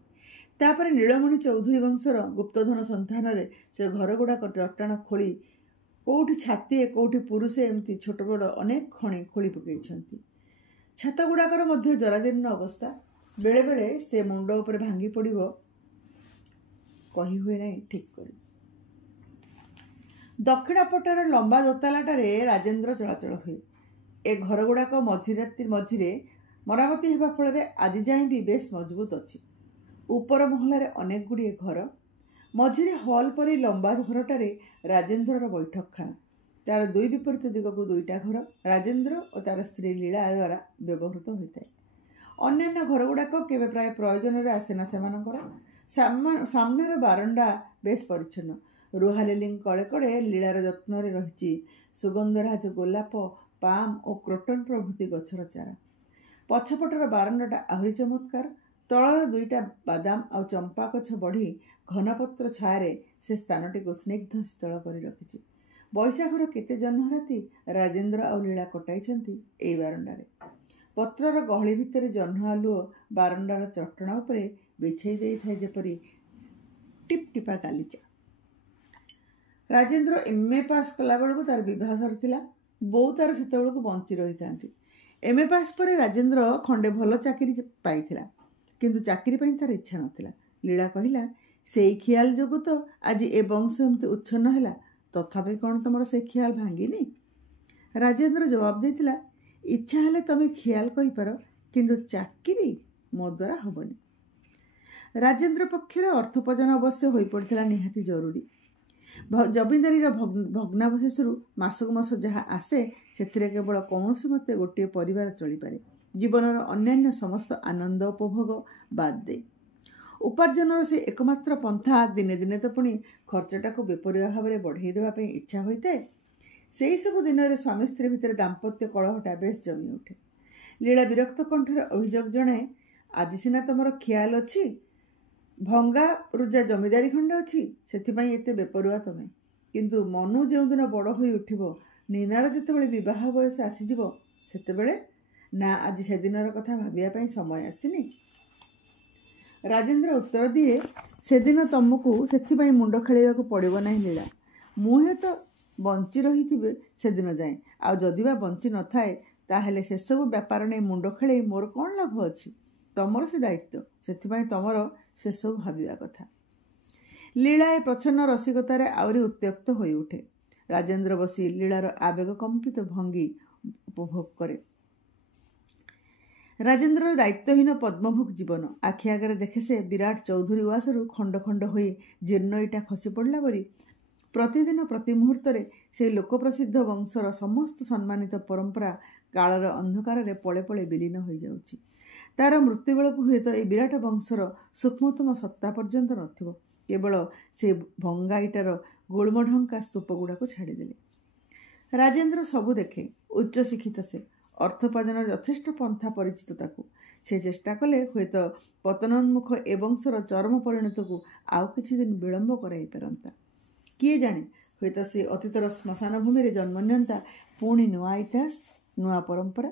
ତାପରେ ନୀଳମଣି ଚୌଧୁରୀ ବଂଶର ଗୁପ୍ତଧନ ସନ୍ଧାନରେ ସେ ଘରଗୁଡ଼ାକ ଚଟାଣ ଖୋଳି କେଉଁଠି ଛାତିଏ କେଉଁଠି ପୁରୁଷେ ଏମିତି ଛୋଟ ବଡ଼ ଅନେକ ଖଣି ଖୋଳି ପକାଇଛନ୍ତି। ଛାତ ଗୁଡ଼ାକର ମଧ୍ୟ ଜରାଜୀର୍ଣ୍ଣ ଅବସ୍ଥା। ବେଳେବେଳେ ସେ ମୁଣ୍ଡ ଉପରେ ଭାଙ୍ଗି ପଡ଼ିବ, କହି ହୁଏ ନାହିଁ ଠିକ୍ କରି। ଦକ୍ଷିଣ ପଟର ଲମ୍ବା ଦୋତାଲାଟାରେ ରାଜେନ୍ଦ୍ର ଚଳାଚଳ ହୁଏ। ଏ ଘରଗୁଡ଼ାକ ମଝିରେ ମରାମତି ହେବା ଫଳରେ ଆଜି ଯାଏଁ ବି ବେଶ୍ ମଜବୁତ ଅଛି। ଉପର ମହଲାରେ ଅନେକ ଗୁଡ଼ିଏ ଘର। ମଝିରେ ହଲ୍ ପରି ଲମ୍ବା ଘରଟାରେ ରାଜେନ୍ଦ୍ରର ବୈଠକଖାନା। ତାର ଦୁଇ ବିପରୀତ ଦିଗକୁ 2ଟା ଘର ରାଜେନ୍ଦ୍ର ଓ ତାର ସ୍ତ୍ରୀ ଲୀଳା ଦ୍ୱାରା ବ୍ୟବହୃତ ହୋଇଥାଏ। ଅନ୍ୟାନ୍ୟ ଘରଗୁଡ଼ାକ କେବେ ପ୍ରାୟ ପ୍ରୟୋଜନରେ ଆସେ ନା ସେମାନଙ୍କର। ସାମ୍ନାର ବାରଣ୍ଡା ବେଶ୍ ପରିଚ୍ଛନ୍ନ। ରୁହା ଲିଲିଂ କଳେ କଳେ ଲୀଳାର ଯତ୍ନରେ ରହିଛି ସୁଗନ୍ଧରାଜ ଗୋଲାପ, ପାମ୍ ଓ କ୍ରୋଟନ୍ ପ୍ରଭୃତି ଗଛର ଚାରା। ପଛପଟର ବାରଣ୍ଡାଟା ଆହୁରି ଚମତ୍କାର। ତଳର 2ଟା ବାଦାମ ଆଉ ଚମ୍ପା ଗଛ ବଢ଼ି ଘନପତ୍ର ଛାୟାରେ ସେ ସ୍ଥାନଟିକୁ ସ୍ନିଗ୍ଧ ଶୀତଳ କରି ରଖିଛି। ବୈଶାଖର କେତେ ଜହ୍ନ ରାତି ରାଜେନ୍ଦ୍ର ଆଉ ଲୀଳା କଟାଇଛନ୍ତି ଏଇ ବାରଣ୍ଡାରେ। ପତ୍ରର ଗହଳି ଭିତରେ ଜହ୍ନ ଆଲୁଅ ବାରଣ୍ଡାର ଚଟାଣ ଉପରେ ବିଛେଇ ଦେଇଥାଏ ଯେପରି ଟିପଟିପା ଗାଲିଚା। ରାଜେନ୍ଦ୍ର MA ପାସ୍ କଲାବେଳକୁ ତାର ବିବାହ ସରିଥିଲା। ବୋଉ ତାର ସେତେବେଳକୁ ବଞ୍ଚି ରହିଥାନ୍ତି। MA ପାସ୍ ପରେ ରାଜେନ୍ଦ୍ର ଖଣ୍ଡେ ଭଲ ଚାକିରି ପାଇଥିଲା, କିନ୍ତୁ ଚାକିରି ପାଇଁ ତାର ଇଚ୍ଛା ନଥିଲା। ଲୀଳା କହିଲା, ସେଇ ଖିଆଲ ଯୋଗୁଁ ତ ଆଜି ଏ ବଂଶ ଏମିତି ଉଚ୍ଛନ୍ନ ହେଲା। ତଥାପି କ'ଣ ତମର ସେ ଖିଆଲ ଭାଙ୍ଗିନି? ରାଜେନ୍ଦ୍ର ଜବାବ ଦେଇଥିଲା, ଇଚ୍ଛା ହେଲେ ତମେ ଖିଆଲ କହିପାର, କିନ୍ତୁ ଚାକିରି ମୋ ଦ୍ୱାରା ହବନି। ରାଜେନ୍ଦ୍ର ପକ୍ଷରେ ଅର୍ଥୋପାର୍ଜନ ଅବଶ୍ୟ ହୋଇପଡ଼ିଥିଲା ନିହାତି ଜରୁରୀ। ଜମିଦାରୀର ଭଗ୍ନାବଶେଷରୁ ମାସକୁ ମାସ ଯାହା ଆସେ ସେଥିରେ କେବଳ କୌଣସି ମତେ ଗୋଟିଏ ପରିବାର ଚଳିପାରେ, ଜୀବନର ଅନ୍ୟାନ୍ୟ ସମସ୍ତ ଆନନ୍ଦ ଉପଭୋଗ ବାଦ୍ ଦେଇ। ଉପାର୍ଜନର ସେ ଏକମାତ୍ର ପନ୍ଥା ଦିନେ ଦିନେ ତ ପୁଣି ଖର୍ଚ୍ଚଟାକୁ ବେପରିଆ ଭାବରେ ବଢ଼େଇ ଦେବା ପାଇଁ ଇଚ୍ଛା ହୋଇଥାଏ। ସେହି ସବୁ ଦିନରେ ସ୍ୱାମୀ ସ୍ତ୍ରୀ ଭିତରେ ଦାମ୍ପତ୍ୟ କଳହଟା ବେଶ୍ ଜମି ଉଠେ। ଲୀଳା ବିରକ୍ତ କଣ୍ଠରେ ଅଭିଯୋଗ ଜଣାଏ, ଆଜି ସିନା ତମର ଖିଆଲ ଅଛି, ଭଙ୍ଗା ରୁଜା ଜମିଦାରୀ ଖଣ୍ଡେ ଅଛି, ସେଥିପାଇଁ ଏତେ ବେପରୁଆ ତମେ। କିନ୍ତୁ ମନୁ ଯେଉଁଦିନ ବଡ଼ ହୋଇ ଉଠିବ, ନୀନାର ଯେତେବେଳେ ବିବାହ ବୟସ ଆସିଯିବ, ସେତେବେଳେ ନା ଆଜି ସେଦିନର କଥା ଭାବିବା ପାଇଁ ସମୟ ଆସିନି। ରାଜେନ୍ଦ୍ର ଉତ୍ତର ଦିଏ, ସେଦିନ ତମକୁ ସେଥିପାଇଁ ମୁଣ୍ଡ ଖେଳେଇବାକୁ ପଡ଼ିବ ନାହିଁ ଲୀଳା। ମୁଁ ହୁଏତ ବଞ୍ଚି ରହିଥିବେ ସେଦିନ ଯାଏଁ, ଆଉ ଯଦି ବା ବଞ୍ଚି ନଥାଏ, ତାହେଲେ ସେସବୁ ବ୍ୟାପାର ନେଇ ମୁଣ୍ଡ ଖେଳେଇ ମୋର କ'ଣ ଲାଭ ଅଛି? ତମର ସେ ଦାୟିତ୍ୱ, ସେଥିପାଇଁ ତମର ସେସବୁ ଭାବିବା କଥା। ଲୀଳା ଏ ପ୍ରଚ୍ଛନ୍ନ ରସିକତାରେ ଆହୁରି ଉତ୍ତ୍ୟକ୍ତ ହୋଇ ଉଠେ। ରାଜେନ୍ଦ୍ର ବସି ଲୀଳାର ଆବେଗ କମ୍ପିତ ଭଙ୍ଗୀ ଉପଭୋଗ କରେ। ରାଜେନ୍ଦ୍ରର ଦାୟିତ୍ୱହୀନ ପଦ୍ମଭୋଗ ଜୀବନ। ଆଖି ଆଗରେ ଦେଖେ ସେ ବିରାଟ ଚୌଧୁରୀ ଉଆସରୁ ଖଣ୍ଡ ଖଣ୍ଡ ହୋଇ ଜୀର୍ଣ୍ଣ ଇଟା ଖସି ପଡ଼ିଲା ପରି ପ୍ରତିଦିନ ପ୍ରତି ମୁହୂର୍ତ୍ତରେ ସେହି ଲୋକପ୍ରସିଦ୍ଧ ବଂଶର ସମସ୍ତ ସମ୍ମାନିତ ପରମ୍ପରା କାଳର ଅନ୍ଧକାରରେ ପଳେ ପଳେ ବିଲୀନ ହୋଇଯାଉଛି। ତାର ମୃତ୍ୟୁବେଳକୁ ହୁଏତ ଏହି ବିରାଟ ବଂଶର ସୂକ୍ଷ୍ମତମ ସତ୍ତା ପର୍ଯ୍ୟନ୍ତ ନଥିବ, କେବଳ ସେ ଭଙ୍ଗା ଇଟାର ଗୁଳ୍ମଢଙ୍କା ସ୍ତୂପ ଗୁଡ଼ାକୁ ଛାଡ଼ିଦେଲେ। ରାଜେନ୍ଦ୍ର ସବୁ ଦେଖେ, ଉଚ୍ଚଶିକ୍ଷିତ ସେ, ଅର୍ଥୋପାର୍ଜନର ଯଥେଷ୍ଟ ପନ୍ଥା ପରିଚିତ ତାକୁ। ସେ ଚେଷ୍ଟା କଲେ ହୁଏତ ପତନୋନ୍ମୁଖ ଏ ବଂଶର ଚରମ ପରିଣତକୁ ଆଉ କିଛି ଦିନ ବିଳମ୍ବ କରାଇ ପାରନ୍ତା। କିଏ ଜାଣେ, ହୁଏତ ସେ ଅତୀତର ଶ୍ମଶାନ ଭୂମିରେ ଜନ୍ମ ନିଅନ୍ତା ପୁଣି ନୂଆ ଇତିହାସ, ନୂଆ ପରମ୍ପରା।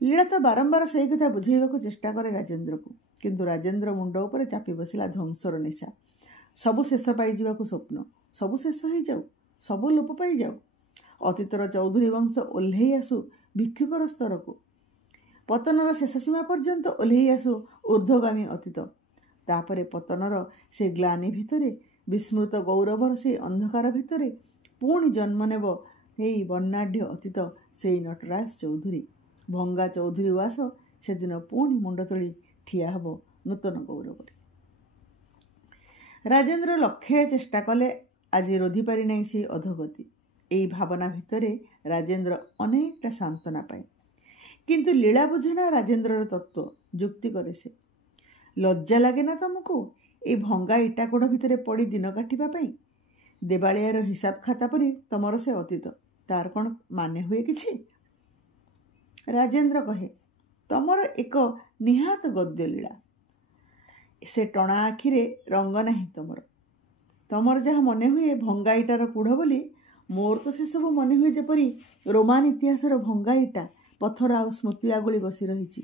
ଲୀଳା ତ ବାରମ୍ବାର ସେଇ କଥା ବୁଝାଇବାକୁ ଚେଷ୍ଟା କରେ ରାଜେନ୍ଦ୍ରକୁ, କିନ୍ତୁ ରାଜେନ୍ଦ୍ର ମୁଣ୍ଡ ଉପରେ ଚାପି ବସିଲା ଧ୍ୱଂସର ନିଶା। ସବୁ ଶେଷ ପାଇଯିବାକୁ ସ୍ୱପ୍ନ, ସବୁ ଶେଷ ହେଇଯାଉ, ସବୁ ଲୋପ ପାଇଯାଉ। ଅତୀତର ଚୌଧୁରୀ ବଂଶ ଓହ୍ଲେଇ ଆସୁ ଭିକ୍ଷୁକର ସ୍ତରକୁ, ପତନର ଶେଷ ସୀମା ପର୍ଯ୍ୟନ୍ତ ଓହ୍ଲେଇ ଆସୁ ଊର୍ଦ୍ଧ୍ୱଗାମୀ ଅତୀତ। ତାପରେ ପତନର ସେ ଗ୍ଲାନି ଭିତରେ, ବିସ୍ମୃତ ଗୌରବର ସେଇ ଅନ୍ଧକାର ଭିତରେ ପୁଣି ଜନ୍ମ ନେବ ଏଇ ବର୍ଣ୍ଣାଢ୍ୟ ଅତୀତ, ସେଇ ନଟରାଜ ଚୌଧୁରୀ। ଭଙ୍ଗା ଚୌଧୁରୀ ଉଆସ ସେଦିନ ପୁଣି ମୁଣ୍ଡ ତୋଳି ଠିଆ ହେବ ନୂତନ ଗୌରବରେ। ରାଜେନ୍ଦ୍ର ଲକ୍ଷେ ଚେଷ୍ଟା କଲେ ଆଜି ରୋଧି ପାରି ନାହିଁ ସେଇ ଅଧୋଗତି। ଏହି ଭାବନା ଭିତରେ ରାଜେନ୍ଦ୍ର ଅନେକଟା ସାନ୍ତ୍ୱନା ପାଏ। କିନ୍ତୁ ଲୀଳା ବୁଝେ ନା ରାଜେନ୍ଦ୍ରର ତତ୍ତ୍ୱ। ଯୁକ୍ତି କରେ ସେ, ଲଜ୍ଜା ଲାଗେ ନା ତମକୁ ଏଇ ଭଙ୍ଗା ଇଟାକୋଡ଼ ଭିତରେ ପଡ଼ି ଦିନ କାଟିବା ପାଇଁ? ଦେବାଳିଆର ହିସାବ ଖାତା ପରି ତମର ସେ ଅତୀତ, ତାର କ'ଣ ମାନେ ହୁଏ କିଛି? ରାଜେନ୍ଦ୍ର କହେ, ତମର ଏକ ନିହାତ ଗଦ୍ୟ ଲୀଳା। ସେ ଟଣା ଆଖିରେ ରଙ୍ଗ ନାହିଁ ତମର। ତମର ଯାହା ମନେ ହୁଏ ଭଙ୍ଗା ଇଟାର କୁଢ଼ ବୋଲି, ମୋର ତ ସେସବୁ ମନେ ହୁଏ ଯେପରି ରୋମାନ ଇତିହାସର ଭଙ୍ଗା ଇଟା, ପଥର ଆଉ ସ୍ମୃତି ଆଗୁଳି ବସି ରହିଛି।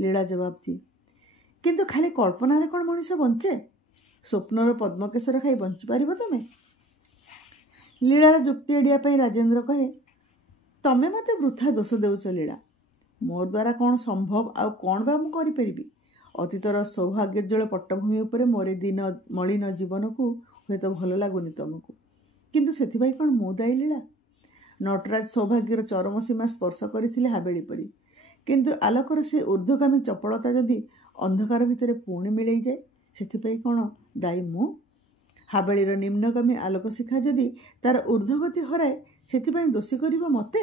ଲୀଳା ଜବାବ ଦିଏ, କିନ୍ତୁ ଖାଲି କଳ୍ପନାରେ କ'ଣ ମଣିଷ ବଞ୍ଚେ? ସ୍ୱପ୍ନର ପଦ୍ମକେଶର ଖାଇ ବଞ୍ଚିପାରିବ ତମେ? ଲୀଳାର ଯୁକ୍ତି ଏଡ଼ିଆ ପାଇଁ ରାଜେନ୍ଦ୍ର କହେ, ତମେ ମୋତେ ବୃଥା ଦୋଷ ଦେଉଛ ଲୀଳା। ମୋ ଦ୍ୱାରା କ'ଣ ସମ୍ଭବ ଆଉ କ'ଣ ବା ମୁଁ କରିପାରିବି? ଅତୀତର ସୌଭାଗ୍ୟୋଜ୍ଜଳ ପଟ୍ଟଭୂମି ଉପରେ ମୋର ଦିନ ମଳିନ ଜୀବନକୁ ହୁଏତ ଭଲ ଲାଗୁନି ତମକୁ, କିନ୍ତୁ ସେଥିପାଇଁ କ'ଣ ମୁଁ ଦାୟୀ ଲୀଳା? ନଟରାଜ ସୌଭାଗ୍ୟର ଚରମ ସୀମା ସ୍ପର୍ଶ କରିଥିଲେ ହାବେଳି ପରି, କିନ୍ତୁ ଆଲୋକର ସେ ଊର୍ଦ୍ଧ୍ୱଗାମୀ ଚପଳତା ଯଦି ଅନ୍ଧକାର ଭିତରେ ପୁଣି ମିଳେଇଯାଏ, ସେଥିପାଇଁ କ'ଣ ଦାୟୀ ମୁଁ? ହାବେଳିର ନିମ୍ନଗାମୀ ଆଲୋକ ଶିଖା ଯଦି ତାର ଊର୍ଦ୍ଧ୍ୱଗତି ହରାଏ, ସେଥିପାଇଁ ଦୋଷୀ କରିବ ମୋତେ?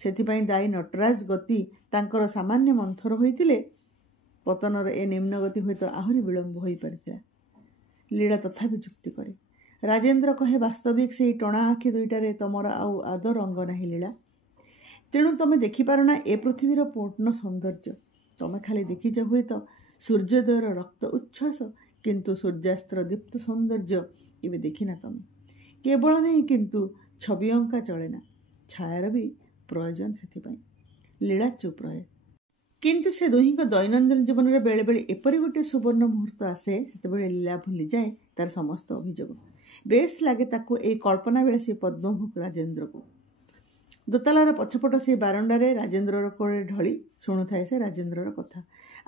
ସେଥିପାଇଁ ଦାୟୀ ନଟରାଜ ଗତି ତାଙ୍କର ସାମାନ୍ୟ ମନ୍ଥର ହୋଇଥିଲେ ପତନର ଏ ନିମ୍ନଗତି ହୁଏତ ଆହୁରି ବିଳମ୍ବ ହୋଇପାରିଥିଲା। ଲୀଳା ତଥାପି ଯୁକ୍ତି କରେ। ରାଜେନ୍ଦ୍ର କହେ, ବାସ୍ତବିକ ସେଇ ଟଣା ଆଖି ଦୁଇଟାରେ ତମର ଆଉ ଆଦୌ ରଙ୍ଗ ନାହିଁ ଲୀଳା। ତେଣୁ ତମେ ଦେଖିପାର ନା ଏ ପୃଥିବୀର ପୂର୍ଣ୍ଣ ସୌନ୍ଦର୍ଯ୍ୟ। ତମେ ଖାଲି ଦେଖିଛ ହୁଏତ ସୂର୍ଯ୍ୟୋଦୟର ରକ୍ତ ଉଚ୍ଛ୍ୱାସ, କିନ୍ତୁ ସୂର୍ଯ୍ୟାସ୍ତ୍ର ଦୀପ୍ତ ସୌନ୍ଦର୍ଯ୍ୟ ଏବେ ଦେଖିନା ତମେ। କେବଳ ନାହିଁ, କିନ୍ତୁ ଛବି ଅଙ୍କା ଚଳେ ନା, ଛାୟାର ବି ପ୍ରୟୋଜନ ସେଥିପାଇଁ। ଲୀଳା ଚୁପ୍ ରହେ। କିନ୍ତୁ ସେ ଦୁହିଁଙ୍କ ଦୈନନ୍ଦିନ ଜୀବନରେ ବେଳେବେଳେ ଏପରି ଗୋଟିଏ ସୁବର୍ଣ୍ଣ ମୁହୂର୍ତ୍ତ ଆସେ, ସେତେବେଳେ ଲୀଳା ଭୁଲିଯାଏ ତାର ସମସ୍ତ ଅଭିଯୋଗ। ବେଶ ଲାଗେ ତାକୁ ଏଇ କଳ୍ପନା ବେଳେ ସେ ପଦ୍ମଭୋଗ ରାଜେନ୍ଦ୍ରକୁ। ଦୋତାଲାର ପଛପଟ ସେ ବାରଣ୍ଡାରେ ରାଜେନ୍ଦ୍ରର କୋଳରେ ଢଳି ଶୁଣୁଥାଏ ସେ ରାଜେନ୍ଦ୍ରର କଥା।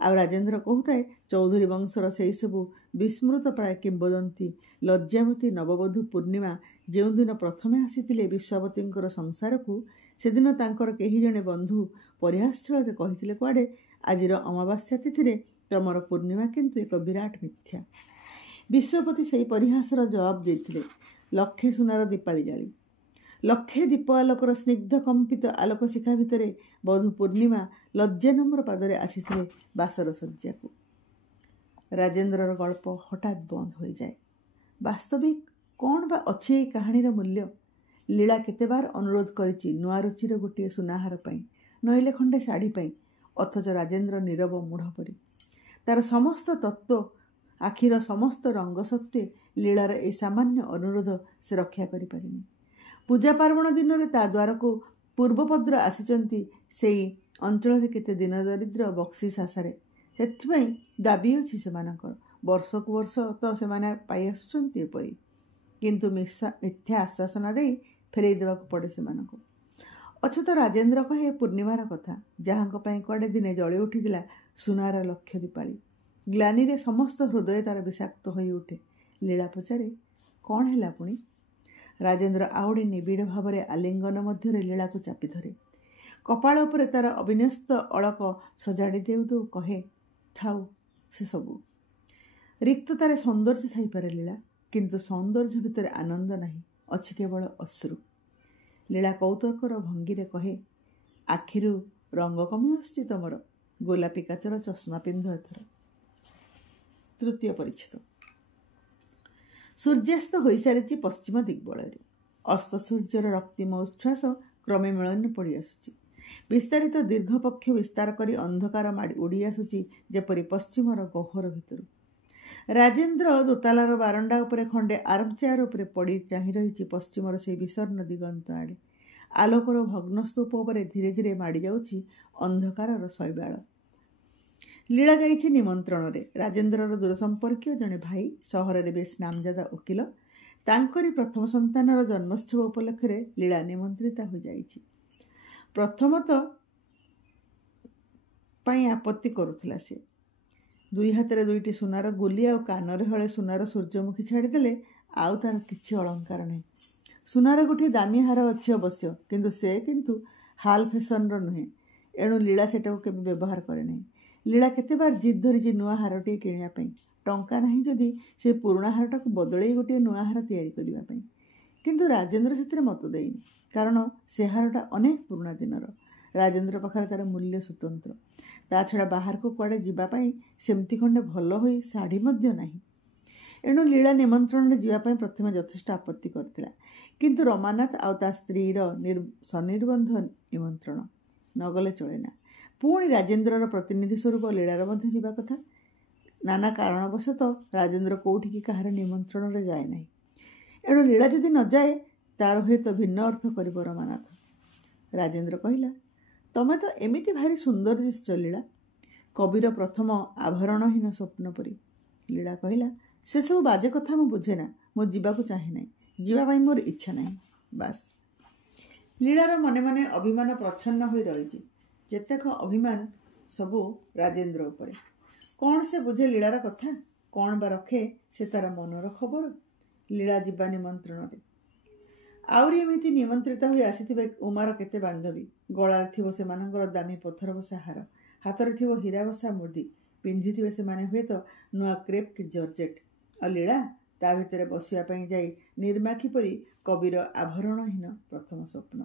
ଆଉ ରାଜେନ୍ଦ୍ର କହୁଥାଏ ଚୌଧୁରୀ ବଂଶର ସେଇ ସବୁ ବିସ୍ମୃତ ପ୍ରାୟ କିମ୍ବଦନ୍ତୀ। ଲଜ୍ଜାବତୀ ନବବଧୂ ପୂର୍ଣ୍ଣିମା ଯେଉଁଦିନ ପ୍ରଥମେ ଆସିଥିଲେ ବିଶ୍ୱାବତୀଙ୍କର ସଂସାରକୁ, ସେଦିନ ତାଙ୍କର କେହି ଜଣେ ବନ୍ଧୁ ପରିହାସଛଳରେ କହିଥିଲେ କୁଆଡ଼େ, ଆଜିର ଅମାବାସ୍ୟା ତିଥିରେ ତମର ପୂର୍ଣ୍ଣିମା କିନ୍ତୁ ଏକ ବିରାଟ ମିଥ୍ୟା। ବିଶ୍ୱାପତି ସେହି ପରିହାସର ଜବାବ ଦେଇଥିଲେ, ଲକ୍ଷେ ସୁନାର ଦୀପାଳି ଜାଳି, ଲକ୍ଷେ ଦୀପ ଆଲୋକର ସ୍ନିଗ୍ଧ କମ୍ପିତ ଆଲୋକ ଶିଖା ଭିତରେ ବଧୂ ପୂର୍ଣ୍ଣିମା ଲଜ୍ଜାନମ୍ର ପାଦରେ ଆସିଥିଲେ ବାସର ଶଯ୍ୟାକୁ। ରାଜେନ୍ଦ୍ରର ଗଳ୍ପ ହଠାତ୍ ବନ୍ଦ ହୋଇଯାଏ। ବାସ୍ତବିକ କ'ଣ ବା ଅଛି ଏହି କାହାଣୀର ମୂଲ୍ୟ? ଲୀଳା କେତେବାର ଅନୁରୋଧ କରିଛି ନୂଆ ରୁଚିର ଗୋଟିଏ ସୁନାହାର ପାଇଁ, ନଇଲେ ଖଣ୍ଡେ ଶାଢ଼ୀ ପାଇଁ, ଅଥଚ ରାଜେନ୍ଦ୍ର ନୀରବ ମୂଢ଼ ପରି। ତାର ସମସ୍ତ ତତ୍ତ୍ୱ, ଆଖିର ସମସ୍ତ ରଙ୍ଗ ସତ୍ତ୍ୱେ ଲୀଳାର ଏହି ସାମାନ୍ୟ ଅନୁରୋଧ ସେ ରକ୍ଷା କରିପାରିନି। ପୂଜା ପାର୍ବଣ ଦିନରେ ତା ଦ୍ୱାରକୁ ପୂର୍ବପଦ୍ର ଆସିଛନ୍ତି ସେଇ ଅଞ୍ଚଳରେ କେତେ ଦିନ ଦରିଦ୍ର ବକ୍ସିସ୍ ଆଶାରେ। ସେଥିପାଇଁ ଦାବି ଅଛି ସେମାନଙ୍କର। ବର୍ଷକୁ ବର୍ଷ ତ ସେମାନେ ପାଇ ଆସୁଛନ୍ତି ଏପରି, କିନ୍ତୁ ମିଥ୍ୟା ଆଶ୍ୱାସନା ଦେଇ ଫେରାଇ ଦେବାକୁ ପଡ଼େ ସେମାନଙ୍କୁ। ଅଥଚ ରାଜେନ୍ଦ୍ର କହେ ପୂର୍ଣ୍ଣିମାର କଥା, ଯାହାଙ୍କ ପାଇଁ କୁଆଡ଼େ ଦିନେ ଜଳି ଉଠିଥିଲା ସୁନାର ଲକ୍ଷ ଦୀପାଳି। ଗ୍ଲାନିରେ ସମସ୍ତ ହୃଦୟ ତାର ବିଷାକ୍ତ ହୋଇ ଉଠେ। ଲୀଳା ପଚାରେ, କ'ଣ ହେଲା ପୁଣି? ରାଜେନ୍ଦ୍ର ଆଉଡ଼ି ନିବିଡ଼ ଭାବରେ ଆଲିଙ୍ଗନ ମଧ୍ୟରେ ଲୀଳାକୁ ଚାପି ଧରେ। କପାଳ ଉପରେ ତାର ଅବିନ୍ୟସ୍ତ ଅଳକ ସଜାଡ଼ି ଦେଉ ଦେଉ କହେ, ଥାଉ ସେସବୁ। ରିକ୍ତତାରେ ସୌନ୍ଦର୍ଯ୍ୟ ଥାଇପାରେ ଲୀଳା, କିନ୍ତୁ ସୌନ୍ଦର୍ଯ୍ୟ ଭିତରେ ଆନନ୍ଦ ନାହିଁ, ଅଛି କେବଳ ଅଶ୍ରୁ। ଲୀଳା କୌତୁକର ଭଙ୍ଗୀରେ କହେ, ଆଖିରୁ ରଙ୍ଗ କମି ଆସୁଛି ତମର, ଗୋଲାପୀ କାଚର ଚଷମା ପିନ୍ଧ ଏଥର। ତୃତୀୟ ପରିଚ୍ଛେଦ। ସୂର୍ଯ୍ୟାସ୍ତ ହୋଇସାରିଛି ପଶ୍ଚିମ ଦିଗ୍ବଳରେ। ଅସ୍ତ ସୂର୍ଯ୍ୟର ରକ୍ତିମ ଉଚ୍ଛ୍ୱାସ କ୍ରମେ ମିଳନ ପଡ଼ି ଆସୁଛି। ବିସ୍ତାରିତ ଦୀର୍ଘ ପକ୍ଷ ବିସ୍ତାର କରି ଅନ୍ଧକାର ମାଡ଼ି ଉଡ଼ି ଆସୁଛି ଯେପରି ପଶ୍ଚିମର ଗହ୍ୱର ଭିତରୁ। ରାଜେନ୍ଦ୍ର ଦୋତାଲାର ବାରଣ୍ଡା ଉପରେ ଖଣ୍ଡେ ଆରାମଚେୟାର ଉପରେ ପଡ଼ି ଚାହିଁ ରହିଛି ପଶ୍ଚିମର ସେହି ବିଷର୍ଣ୍ଣ ଦିଗନ୍ତ ଆଡ଼େ। ଆଲୋକର ଭଗ୍ନସ୍ତୂପ ଉପରେ ଧୀରେ ଧୀରେ ମାଡ଼ି ଯାଉଛି ଅନ୍ଧକାରର ଶୈବାଳ। ଲୀଳା ଯାଇଛି ନିମନ୍ତ୍ରଣରେ। ରାଜେନ୍ଦ୍ରର ଦୂର ସମ୍ପର୍କୀୟ ଜଣେ ଭାଇ, ସହରରେ ବେଶ୍ ନାମଜାଦା ଓକିଲ, ତାଙ୍କରି ପ୍ରଥମ ସନ୍ତାନର ଜନ୍ମୋତ୍ସବ ଉପଲକ୍ଷରେ ଲୀଳା ନିମନ୍ତ୍ରିତା ହୋଇଯାଇଛି। ପ୍ରଥମତଃ ପାଇଁ ଆପତ୍ତି କରୁଥିଲା ସେ। ଦୁଇ ହାତରେ ଦୁଇଟି ସୁନାର ଗୁଲି ଆଉ କାନରେ ହଳେ ସୁନାର ସୂର୍ଯ୍ୟମୁଖୀ ଛାଡ଼ିଦେଲେ ଆଉ ତାର କିଛି ଅଳଙ୍କାର ନାହିଁ। ସୁନାର ଗୋଟିଏ ଦାମୀ ହାର ଅଛି ଅବଶ୍ୟ, କିନ୍ତୁ ସେ ହାଲ ଫେସନର ନୁହେଁ। ଏଣୁ ଲୀଳା ସେଟାକୁ କେବେ ବ୍ୟବହାର କରେ ନାହିଁ। ଲୀଳା କେତେବାର ଜିଦ୍ ଧରିଛି ନୂଆ ହାରଟିଏ କିଣିବା ପାଇଁ। ଟଙ୍କା ନାହିଁ ଯଦି ସେ ପୁରୁଣା ହାରଟାକୁ ବଦଳେଇ ଗୋଟିଏ ନୂଆ ହାର ତିଆରି କରିବା ପାଇଁ। କିନ୍ତୁ ରାଜେନ୍ଦ୍ର ସେଥିରେ ମତ ଦେଇନି, କାରଣ ସେ ହାରଟା ଅନେକ ପୁରୁଣା ଦିନର। ରାଜେନ୍ଦ୍ର ପାଖରେ ତାର ମୂଲ୍ୟ ସ୍ୱତନ୍ତ୍ର। ତା ଛଡ଼ା ବାହାରକୁ କୁଆଡ଼େ ଯିବା ପାଇଁ ସେମିତି ଖଣ୍ଡେ ଭଲ ହୋଇ ଶାଢ଼ୀ ମଧ୍ୟ ନାହିଁ। ଏଣୁ ଲୀଳା ନିମନ୍ତ୍ରଣରେ ଯିବା ପାଇଁ ପ୍ରଥମେ ଯଥେଷ୍ଟ ଆପତ୍ତି କରିଥିଲା। କିନ୍ତୁ ରମାନାଥ ଆଉ ତା ସ୍ତ୍ରୀର ସନିର୍ବନ୍ଧ ନିମନ୍ତ୍ରଣ, ନଗଲେ ଚଳେନା। ପୁଣି ରାଜେନ୍ଦ୍ରର ପ୍ରତିନିଧି ସ୍ୱରୂପ ଲୀଳାର ମଧ୍ୟ ଯିବା କଥା। ନାନା କାରଣବଶତଃ ରାଜେନ୍ଦ୍ର କୋଉଠିକି କାହାର ନିମନ୍ତ୍ରଣରେ ଯାଏ ନାହିଁ। ଏଣୁ ଲୀଳା ଯଦି ନ ଯାଏ ତାର ହୁଏତ ଭିନ୍ନ ଅର୍ଥ କରିବ ରମାନାଥ। ରାଜେନ୍ଦ୍ର କହିଲା, ତମେ ତ ଏମିତି ଭାରି ସୁନ୍ଦର ଦିଶୁଛ ଲୀଳା, କବିର ପ୍ରଥମ ଆଭରଣହୀନ ସ୍ୱପ୍ନ ପରି। ଲୀଳା କହିଲା, ସେସବୁ ବାଜେ କଥା ମୁଁ ବୁଝେ ନା। ମୁଁ ଯିବାକୁ ଚାହେଁ ନାହିଁ, ଯିବା ପାଇଁ ମୋର ଇଚ୍ଛା ନାହିଁ, ବାସ୍। ଲୀଳାର ମନେ ମନେ ଅଭିମାନ ପ୍ରଚ୍ଛନ୍ନ ହୋଇ ରହିଛି। ଯେତେକ ଅଭିମାନ ସବୁ ରାଜେନ୍ଦ୍ର ଉପରେ। କ'ଣ ସେ ବୁଝେ ଲୀଳାର କଥା? କ'ଣ ବା ରଖେ ସେ ତାର ମନର ଖବର? ଲୀଳା ଯିବା ନିମନ୍ତ୍ରଣରେ। ଆହୁରି ଏମିତି ନିମନ୍ତ୍ରିତ ହୋଇ ଆସିଥିବେ ଉମାର କେତେ ବାନ୍ଧବୀ। ଗଳାରେ ଥିବ ସେମାନଙ୍କର ଦାମୀ ପଥର ବସା ହାର, ହାତରେ ଥିବ ହୀରା ବସା ମୁଦି, ପିନ୍ଧିଥିବେ ସେମାନେ ହୁଏତ ନୂଆ କ୍ରେପ୍ କି ଜର୍ଜେଟ୍। ଆଉ ଲୀଳା ତା ଭିତରେ ବସିବା ପାଇଁ ଯାଇ ନିର୍ମାଖୀ ପରି କବିର ଆଭରଣହୀନ ପ୍ରଥମ ସ୍ୱପ୍ନ।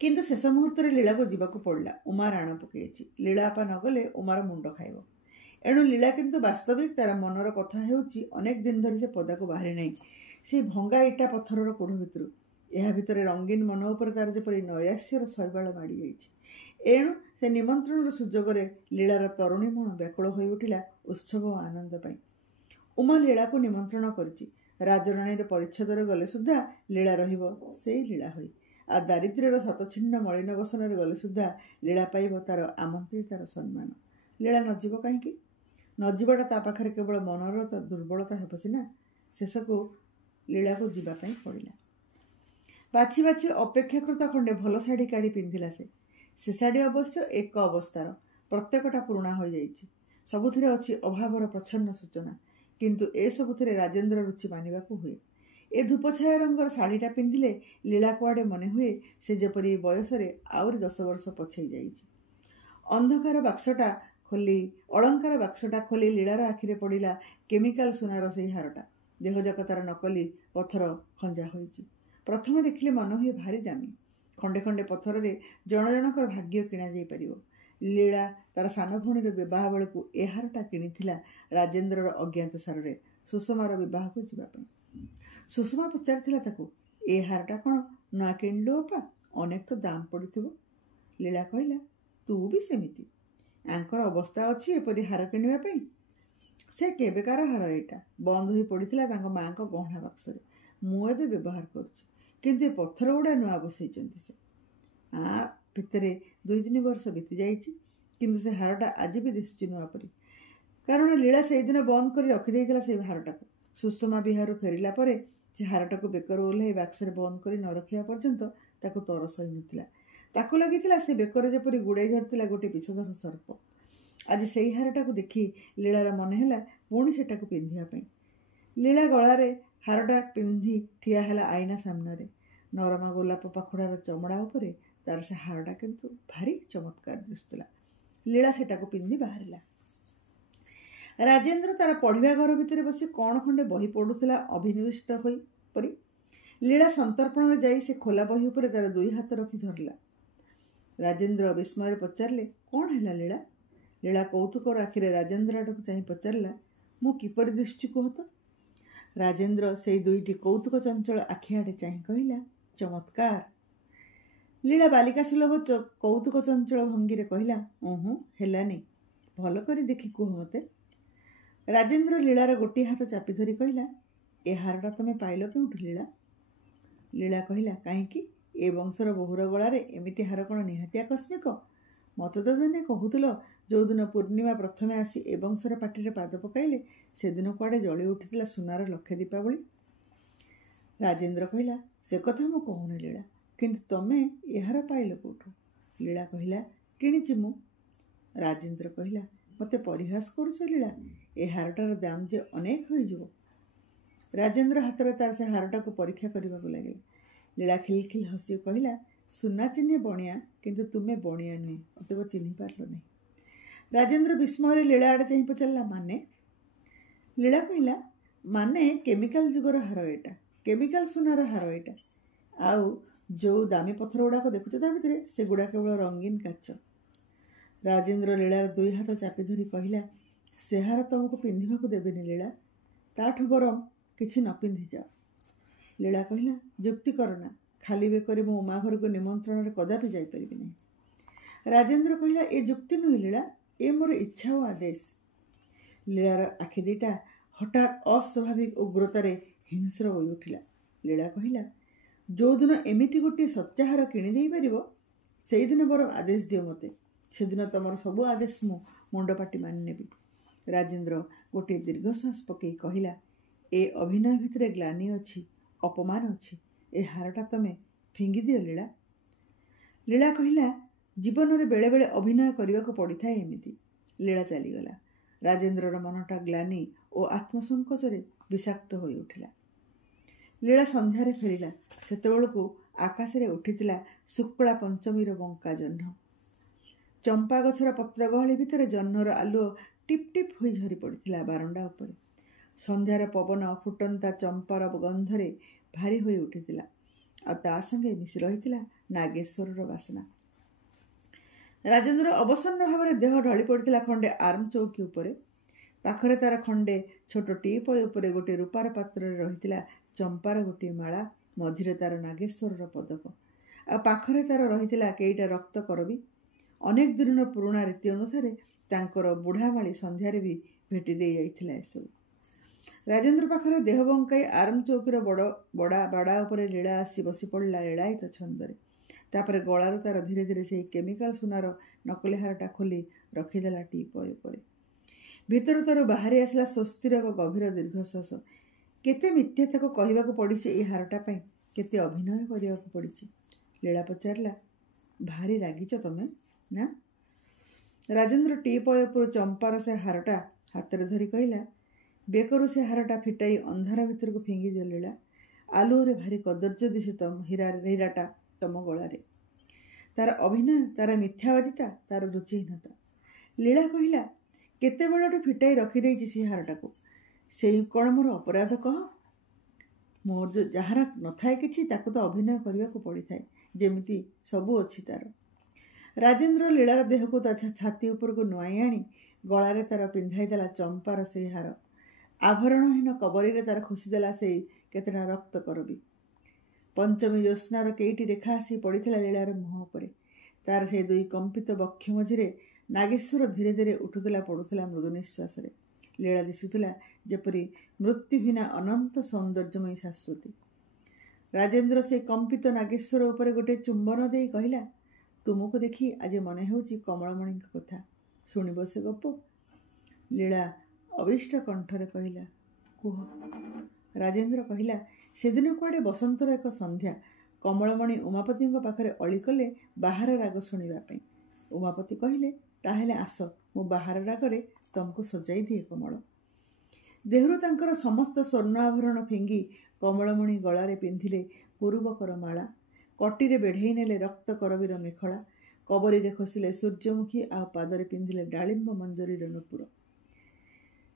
କିନ୍ତୁ ଶେଷ ମୁହୂର୍ତ୍ତରେ ଲୀଳାକୁ ଯିବାକୁ ପଡ଼ିଲା। ଉମା ରାଣ ପକାଇଛି। ଲୀଳାପା ନ ଗଲେ ଉମାର ମୁଣ୍ଡ ଖାଇବ। ଏଣୁ ଲୀଳା କିନ୍ତୁ ବାସ୍ତବିକ ତାର ମନର କଥା ହେଉଛି ଅନେକ ଦିନ ଧରି ସେ ପଦାକୁ ବାହାରି ନାହିଁ ସେଇ ଭଙ୍ଗା ଇଟା ପଥରର କୋଢ଼ ଭିତରୁ। ଏହା ଭିତରେ ରଙ୍ଗୀନ ମନ ଉପରେ ତାର ଯେପରି ନୈରାଶ୍ୟର ଶୈବାଳ ମାଡ଼ି ଯାଇଛି। ଏଣୁ ସେ ନିମନ୍ତ୍ରଣର ସୁଯୋଗରେ ଲୀଳାର ତରୁଣୀ ମନ ବ୍ୟାକୁଳ ହୋଇ ଉଠିଲା ଉତ୍ସବ ଓ ଆନନ୍ଦ ପାଇଁ। ଉମା ଲୀଳାକୁ ନିମନ୍ତ୍ରଣ କରିଛି। ରାଜରାଣୀର ପରିଚ୍ଛଦରେ ଗଲେ ସୁଦ୍ଧା ଲୀଳା ରହିବ ସେଇ ଲୀଳା ହୋଇ। ଆଉ ଦାରିଦ୍ର୍ୟର ଶତଛିନ୍ନ ମଳିନ ବସନରେ ଗଲେ ସୁଦ୍ଧା ଲୀଳା ପାଇବ ତାର ଆମନ୍ତ୍ରିତାର ସମ୍ମାନ। ଲୀଳା ନ ଯିବ କାହିଁକି? ନ ଯିବାଟା ତା ପାଖରେ କେବଳ ମନର ଦୁର୍ବଳତା ହେବ ସିନା। ଶେଷକୁ ଲୀଳାକୁ ଯିବା ପାଇଁ ପଡ଼ିଲା। ବାଛି ବାଛି ଅପେକ୍ଷାକୃତ ଖଣ୍ଡେ ଭଲ ଶାଢ଼ୀ କାଢ଼ି ପିନ୍ଧିଲା ସେ। ସେ ଶାଢ଼ୀ ଅବଶ୍ୟ ଏକ ଅବସ୍ଥାର, ପ୍ରତ୍ୟେକଟା ପୁରୁଣା ହୋଇଯାଇଛି। ସବୁଥିରେ ଅଛି ଅଭାବର ପ୍ରଚ୍ଛନ୍ନ ସୂଚନା। କିନ୍ତୁ ଏସବୁଥିରେ ରାଜେନ୍ଦ୍ର ରୁଚି ମାନିବାକୁ ହୁଏ। ଏ ଧୂପଛାୟା ରଙ୍ଗର ଶାଢ଼ୀଟା ପିନ୍ଧିଲେ ଲୀଳା କୁଆଡ଼େ ମନେ ହୁଏ ସେ ଯେପରି ବୟସରେ ଆହୁରି 10 ବର୍ଷ ପଛେଇ ଯାଇଛି। ଅଳଙ୍କାର ବାକ୍ସଟା ଖୋଲି ଲୀଳାର ଆଖିରେ ପଡ଼ିଲା କେମିକାଲ ସୁନାର ସେହି ହାରଟା। ଦେହଯାକ ତାର ନକଲି ପଥର ଖଞ୍ଜା ହୋଇଛି। ପ୍ରଥମେ ଦେଖିଲେ ମନ ହୁଏ ଭାରି ଦାମୀ। ଖଣ୍ଡେ ଖଣ୍ଡେ ପଥରରେ ଜଣ ଜଣଙ୍କର ଭାଗ୍ୟ କିଣା ଯାଇପାରିବ। ଲୀଳା ତାର ସାନ ଭଉଣୀର ବିବାହ ବେଳକୁ ଏ ହାରଟା କିଣିଥିଲା ରାଜେନ୍ଦ୍ରର ଅଜ୍ଞାତ ସାରରେ ସୁଷମାର ବିବାହକୁ ଯିବା ପାଇଁ। ସୁଷମା ପଚାରିଥିଲା ତାକୁ, ଏ ହାରଟା କ'ଣ ନୂଆ କିଣିଲୁ ଅପା? ଅନେକ ତ ଦାମ ପଡ଼ିଥିବ। ଲୀଳା କହିଲା, ତୁ ବି ସେମିତି। ଆଙ୍କର ଅବସ୍ଥା ଅଛି ଏପରି ହାର କିଣିବା ପାଇଁ। ସେ କେବେକାର ହାର ଏଇଟା, ବନ୍ଦ ହୋଇ ପଡ଼ିଥିଲା ତାଙ୍କ ମାଆଙ୍କ ଗହଣା ବାକ୍ସରେ। ମୁଁ ଏବେ ବ୍ୟବହାର କରୁଛି। କିନ୍ତୁ ଏ ପଥର ଗୁଡ଼ା ନୂଆ ବସେଇଛନ୍ତି ସେ। ଭିତରେ 2-3 ବର୍ଷ ବିତି ଯାଇଛି, କିନ୍ତୁ ସେ ହାରଟା ଆଜି ବି ଦିଶୁଛି ନୂଆ ପରି। କାରଣ ଲୀଳା ସେଇଦିନ ବନ୍ଦ କରି ରଖିଦେଇଥିଲା ସେଇ ହାରଟାକୁ। ସୁଷମା ବିହାରରୁ ଫେରିଲା ପରେ ସେ ହାରଟାକୁ ବେକରୁ ଓହ୍ଲାଇ ବାକ୍ସରେ ବନ୍ଦ କରି ନ ରଖିବା ପର୍ଯ୍ୟନ୍ତ ତାକୁ ତରସ ହୋଇନଥିଲା। ତାକୁ ଲାଗିଥିଲା ସେ ବେକରେ ଯେପରି ଗୁଡ଼େଇ ଧରିଥିଲା ଗୋଟିଏ ବିଷଧର ସର୍ପ। ଆଜି ସେଇ ହାରଟାକୁ ଦେଖି ଲୀଳାର ମନେ ହେଲା ପୁଣି ସେଟାକୁ ପିନ୍ଧିବା ପାଇଁ। ଲୀଳା ଗଳାରେ ହାରଟା ପିନ୍ଧି ଠିଆ ହେଲା ଆଇନା ସାମ୍ନାରେ। ନରମା ଗୋଲାପ ପାଖୁଡ଼ାର ଚମଡ଼ା ଉପରେ ତାର ସେ ହାରଟା କିନ୍ତୁ ଭାରି ଚମତ୍କାର ଦିଶୁଥିଲା। ଲୀଳା ସେଟାକୁ ପିନ୍ଧି ବାହାରିଲା। ରାଜେନ୍ଦ୍ର ତାର ପଢ଼ିବା ଘର ଭିତରେ ବସି କ'ଣ ଖଣ୍ଡେ ବହି ପଢ଼ୁଥିଲା ଅଭିନିବିଷ୍ଟ ହୋଇ ପରି। ଲୀଳା ସନ୍ତର୍ପଣରେ ଯାଇ ସେ ଖୋଲା ବହି ଉପରେ ତାର 2 ହାତ ରଖି ଧରିଲା। ରାଜେନ୍ଦ୍ର ବିସ୍ମୟରେ ପଚାରିଲେ, କ'ଣ ହେଲା ଲୀଳା? ଲୀଳା କୌତୁକର ଆଖିରେ ରାଜେନ୍ଦ୍ର ଆଡ଼କୁ ଚାହିଁ ପଚାରିଲା, ମୁଁ କିପରି ଦିଶୁଛି କୁହ ତ? ରାଜେନ୍ଦ୍ର ସେଇ 2ଟି କୌତୁକ ଚଞ୍ଚଳ ଆଖି ଆଡ଼େ ଚାହିଁ କହିଲା, ଚମତ୍କାର। ଲୀଳା ବାଲିକା ସୁଲଭ କୌତୁକ ଚଞ୍ଚଳ ଭଙ୍ଗୀରେ କହିଲା, ହେଲାନି, ଭଲ କରି ଦେଖି କୁହ ମତେ। ରାଜେନ୍ଦ୍ର ଲୀଳାର ଗୋଟିଏ ହାତ ଚାପି ଧରି କହିଲା, ଏ ହାରଟା ତମେ ପାଇଲ କେଉଁଠୁ ଲୀଳା? ଲୀଳା କହିଲା, କାହିଁକି? ଏ ବଂଶର ବୋହୂର ଗଳାରେ ଏମିତି ହାର କ'ଣ ନିହାତି ଆକସ୍ମିକ? ମତେ ତ ଦିନେ କହୁଥିଲ ଯେଉଁଦିନ ପୂର୍ଣ୍ଣିମା ପ୍ରଥମେ ଆସି ଏ ବଂଶର ପାଟିରେ ପାଦ ପକାଇଲେ ସେଦିନ କୁଆଡ଼େ ଜଳି ଉଠିଥିଲା ସୁନାର ଲକ୍ଷେ ଦୀପାବଳି। ରାଜେନ୍ଦ୍ର କହିଲା, ସେ କଥା ମୁଁ କହୁନି ଲୀଳା, କିନ୍ତୁ ତମେ ଏ ହାର ପାଇଲ କେଉଁଠୁ? ଲୀଳା କହିଲା, କିଣିଛି ମୁଁ। ରାଜେନ୍ଦ୍ର କହିଲା, ମତେ ପରିହାସ କରୁଛ ଲୀଳା, ଏ ହାରଟାର ଦାମ ଯେ ଅନେକ ହୋଇଯିବ। ରାଜେନ୍ଦ୍ର ହାତରେ ତାର ସେ ହାରଟାକୁ ପରୀକ୍ଷା କରିବାକୁ ଲାଗିଲା। ଲୀଳା ଖିଲ୍ ଖିଲ୍ ହସି କହିଲା, ସୁନା ଚିହ୍ନେ ବଣିଆ, କିନ୍ତୁ ତୁମେ ବଣିଆ ନୁହେଁ, ଅତଏବ ଚିହ୍ନି ପାରିଲ ନାହିଁ। ରାଜେନ୍ଦ୍ର ବିସ୍ମୟରେ ଲୀଳା ଆଡ଼େ ଚାହିଁ ପଚାରିଲା, ମାନେ? ଲୀଳା କହିଲା, ମାନେ କେମିକାଲ ଯୁଗର ହାର ଏଇଟା, କେମିକାଲ ସୁନାର ହାର ଏଇଟା। ଆଉ ଯେଉଁ ଦାମୀ ପଥର ଗୁଡ଼ାକ ଦେଖୁଛ ତା ଭିତରେ ସେଗୁଡ଼ା କେବଳ ରଙ୍ଗୀନ କାଚ। ରାଜେନ୍ଦ୍ର ଲୀଳାର 2 ହାତ ଚାପି ଧରି କହିଲା, ସେ ହାର ତମକୁ ପିନ୍ଧିବାକୁ ଦେବେନି ଲୀଳା, ତାଠୁ ବରଂ କିଛି ନ ପିନ୍ଧି ଯାଅ। ଲୀଳା କହିଲା, ଯୁକ୍ତି କର ନା, ଖାଲି ବେକରେ ମୁଁ ଉମା ଘରକୁ ନିମନ୍ତ୍ରଣରେ କଦାପି ଯାଇପାରିବି ନାହିଁ। ରାଜେନ୍ଦ୍ର କହିଲା, ଏ ଯୁକ୍ତି ନୁହେଁ ଲୀଳା, ଏ ମୋର ଇଚ୍ଛା ଓ ଆଦେଶ। ଲୀଳାର ଆଖି ଦିଟା ହଠାତ୍ ଅସ୍ୱାଭାବିକ ଉଗ୍ରତାରେ ହିଂସ୍ର ହୋଇ ଉଠିଲା। ଲୀଳା କହିଲା, ଯେଉଁଦିନ ଏମିତି ଗୋଟିଏ ସତ୍ୟାହାର କିଣିଦେଇ ପାରିବ ସେଇଦିନ ବରଂ ଆଦେଶ ଦିଅ ମୋତେ, ସେଦିନ ତମର ସବୁ ଆଦେଶ ମୁଁ ମୁଣ୍ଡପାଟି ମାନିନେବି। ରାଜେନ୍ଦ୍ର ଗୋଟିଏ ଦୀର୍ଘଶ୍ୱାସ ପକାଇ କହିଲା, ଏ ଅଭିନୟ ଭିତରେ ଗ୍ଲାନି ଅଛି, ଅପମାନ ଅଛି, ଏ ହାରଟା ତମେ ଫିଙ୍ଗିଦିଅ ଲୀଳା। ଲୀଳା କହିଲା, ଜୀବନରେ ବେଳେବେଳେ ଅଭିନୟ କରିବାକୁ ପଡ଼ିଥାଏ ଏମିତି। ଲୀଳା ଚାଲିଗଲା। ରାଜେନ୍ଦ୍ରର ମନଟା ଗ୍ଲାନି ଓ ଆତ୍ମସଙ୍କୋଚରେ ବିଷାକ୍ତ ହୋଇ ଉଠିଲା। ଲୀଳା ସନ୍ଧ୍ୟାରେ ଫେରିଲା। ସେତେବେଳକୁ ଆକାଶରେ ଉଠିଥିଲା ଶୁକ୍ଳା ପଞ୍ଚମୀର ବଙ୍କା ଜହ୍ନ। ଚମ୍ପା ଗଛର ପତ୍ର ଗହଳି ଭିତରେ ଜହ୍ନର ଆଲୁଅ ଟିପ୍ ଟିପ୍ ହୋଇ ଝରି ପଡ଼ିଥିଲା ବାରଣ୍ଡା ଉପରେ। ସନ୍ଧ୍ୟାର ପବନ ଫୁଟନ୍ତା ଚମ୍ପାର ଗନ୍ଧରେ ଭାରି ହୋଇ ଉଠିଥିଲା, ଆଉ ତା ସଙ୍ଗେ ମିଶି ରହିଥିଲା ନାଗେଶ୍ୱରର ବାସନା। ରାଜେନ୍ଦ୍ର ଅବସନ୍ନ ଭାବରେ ଦେହ ଢଳି ପଡ଼ିଥିଲା ଖଣ୍ଡେ ଆର୍ମ ଚୌକି ଉପରେ। ପାଖରେ ତାର ଖଣ୍ଡେ ଛୋଟ ଟିପୟ ଉପରେ ଗୋଟିଏ ରୂପାର ପାତ୍ରରେ ରହିଥିଲା ଚମ୍ପାର ଗୋଟିଏ ମାଳା, ମଝିରେ ତାର ନାଗେଶ୍ୱରର ପଦକ, ଆଉ ପାଖରେ ତାର ରହିଥିଲା କେଇଟା ରକ୍ତ କରବୀ। ଅନେକ ଦିନର ପୁରୁଣା ରୀତି ଅନୁସାରେ ତାଙ୍କର ବୁଢ଼ାମାଳି ସନ୍ଧ୍ୟାରେ ବି ଭେଟି ଦେଇ ଯାଇଥିଲା ଏସବୁ। ରାଜେନ୍ଦ୍ର ପାଖରେ ଦେହ ବଙ୍କାଇ ଆର୍ମ ଚୌକିର ବଡ଼ା ଉପରେ ଲୀଳା ଆସି ବସି ପଡ଼ିଲା ଲୀଳାୟିତ ଛନ୍ଦରେ। ତାପରେ ଗଳାରୁ ତାର ଧୀରେ ଧୀରେ ସେହି କେମିକାଲ ସୁନାର ନକଲି ହାରଟା ଖୋଲି ରଖିଦେଲା ଟିପୟ ଉପରେ। ଭିତରୁ ତାର ବାହାରି ଆସିଲା ସ୍ୱସ୍ତିର ଏକ ଗଭୀର ଦୀର୍ଘଶ୍ୱାସ। କେତେ ମିଥ୍ୟା ତାକୁ କହିବାକୁ ପଡ଼ିଛି ଏଇ ହାରଟା ପାଇଁ, କେତେ ଅଭିନୟ କରିବାକୁ ପଡ଼ିଛି। ଲୀଳା ପଚାରିଲା, ଭାରି ରାଗିଛ ତମେ ନା? ରାଜେନ୍ଦ୍ର ଟିପୟ ଉପରୁ ଚମ୍ପାର ସେ ହାରଟା ହାତରେ ଧରି କହିଲା, ବେକରୁ ସେ ହାରଟା ଫିଟାଇ ଅନ୍ଧାର ଭିତରକୁ ଫିଙ୍ଗି ଦିଅ ଲୀଳା। ଆଲୁଅରେ ଭାରି କଦର୍ଯ୍ୟ ଦିଶେ ହୀରାଟା ତମ ଗଳାରେ। ତାର ଅଭିନୟ, ତାର ମିଥ୍ୟାବାଦିତା, ତାର ରୁଚିହୀନତା। ଲୀଳା କହିଲା, କେତେବେଳଠୁ ଫିଟାଇ ରଖିଦେଇଛି ସେ ହାରଟାକୁ, ସେଇ କ'ଣ ମୋର ଅପରାଧ କହ? ମୋର ଯାହାର ନଥାଏ କିଛି ତାକୁ ତ ଅଭିନୟ କରିବାକୁ ପଡ଼ିଥାଏ, ଯେମିତି ସବୁ ଅଛି ତାର। ରାଜେନ୍ଦ୍ର ଲୀଳାର ଦେହକୁ ତା ଛାତି ଉପରକୁ ନୁଆଇ ଆଣି ଗଳାରେ ତାର ପିନ୍ଧାଇ ଦେଲା ଚମ୍ପାର ସେଇ ହାର। ଆଭରଣହୀନ କବରୀରେ ତାର ଖୋସିଦେଲା ସେଇ କେତେଟା ରକ୍ତ କରବୀ। ପଞ୍ଚମୀ ଜ୍ୟୋତ୍ସ୍ନାର କେଇଟି ରେଖା ଆସି ପଡ଼ିଥିଲା ଲୀଳାର ମୁହଁ ଉପରେ। ତାର ସେଇ 2 କମ୍ପିତ ବକ୍ଷ ମଝିରେ ନାଗେଶ୍ୱର ଧୀରେ ଧୀରେ ଉଠୁଥିଲା ପଡ଼ୁଥିଲା ମୃଦୁ ନିଶ୍ୱାସରେ। ଲୀଳା ଦିଶୁଥିଲା ଯେପରି ମୃତ୍ୟୁହୀନା ଅନନ୍ତ ସୌନ୍ଦର୍ଯ୍ୟମୟୀ ଶାଶ୍ୱତୀ। ରାଜେନ୍ଦ୍ର ସେଇ କମ୍ପିତ ନାଗେଶ୍ୱର ଉପରେ ଗୋଟିଏ ଚୁମ୍ବନ ଦେଇ କହିଲା, ତୁମକୁ ଦେଖି ଆଜି ମନେ ହେଉଛି କମଳମଣିଙ୍କ କଥା, ଶୁଣିବ ସେ ଗପ? ଲୀଳା ଅବିଷ୍ଟ କଣ୍ଠରେ କହିଲା, କୁହ। ରାଜେନ୍ଦ୍ର କହିଲା, ସେଦିନ କୁଆଡ଼େ ବସନ୍ତର ଏକ ସନ୍ଧ୍ୟା କମଳମଣି ଉମାପତିଙ୍କ ପାଖରେ ଅଳି କଲେ ବାହାର ରାଗ ଶୁଣିବା ପାଇଁ। ଉମାପତି କହିଲେ, ତାହେଲେ ଆସ, ମୁଁ ବାହାର ରାଗରେ ତମକୁ ସଜାଇ ଦିଏ କମଳ। ଦେହରୁ ତାଙ୍କର ସମସ୍ତ ସ୍ୱର୍ଣ୍ଣ ଆଭରଣ ଫିଙ୍ଗି କମଳମଣି ଗଳାରେ ପିନ୍ଧିଲେ ପୁରୁବକର ମାଳା, କଟିରେ ବେଢ଼େଇ ନେଲେ ରକ୍ତ କରବୀର ମେଖଳା, କବରୀରେ ଖୋସିଲେ ସୂର୍ଯ୍ୟମୁଖୀ, ଆଉ ପାଦରେ ପିନ୍ଧିଲେ ଡାଳିମ୍ବ ମଞ୍ଜରୀର ନୂପୁର।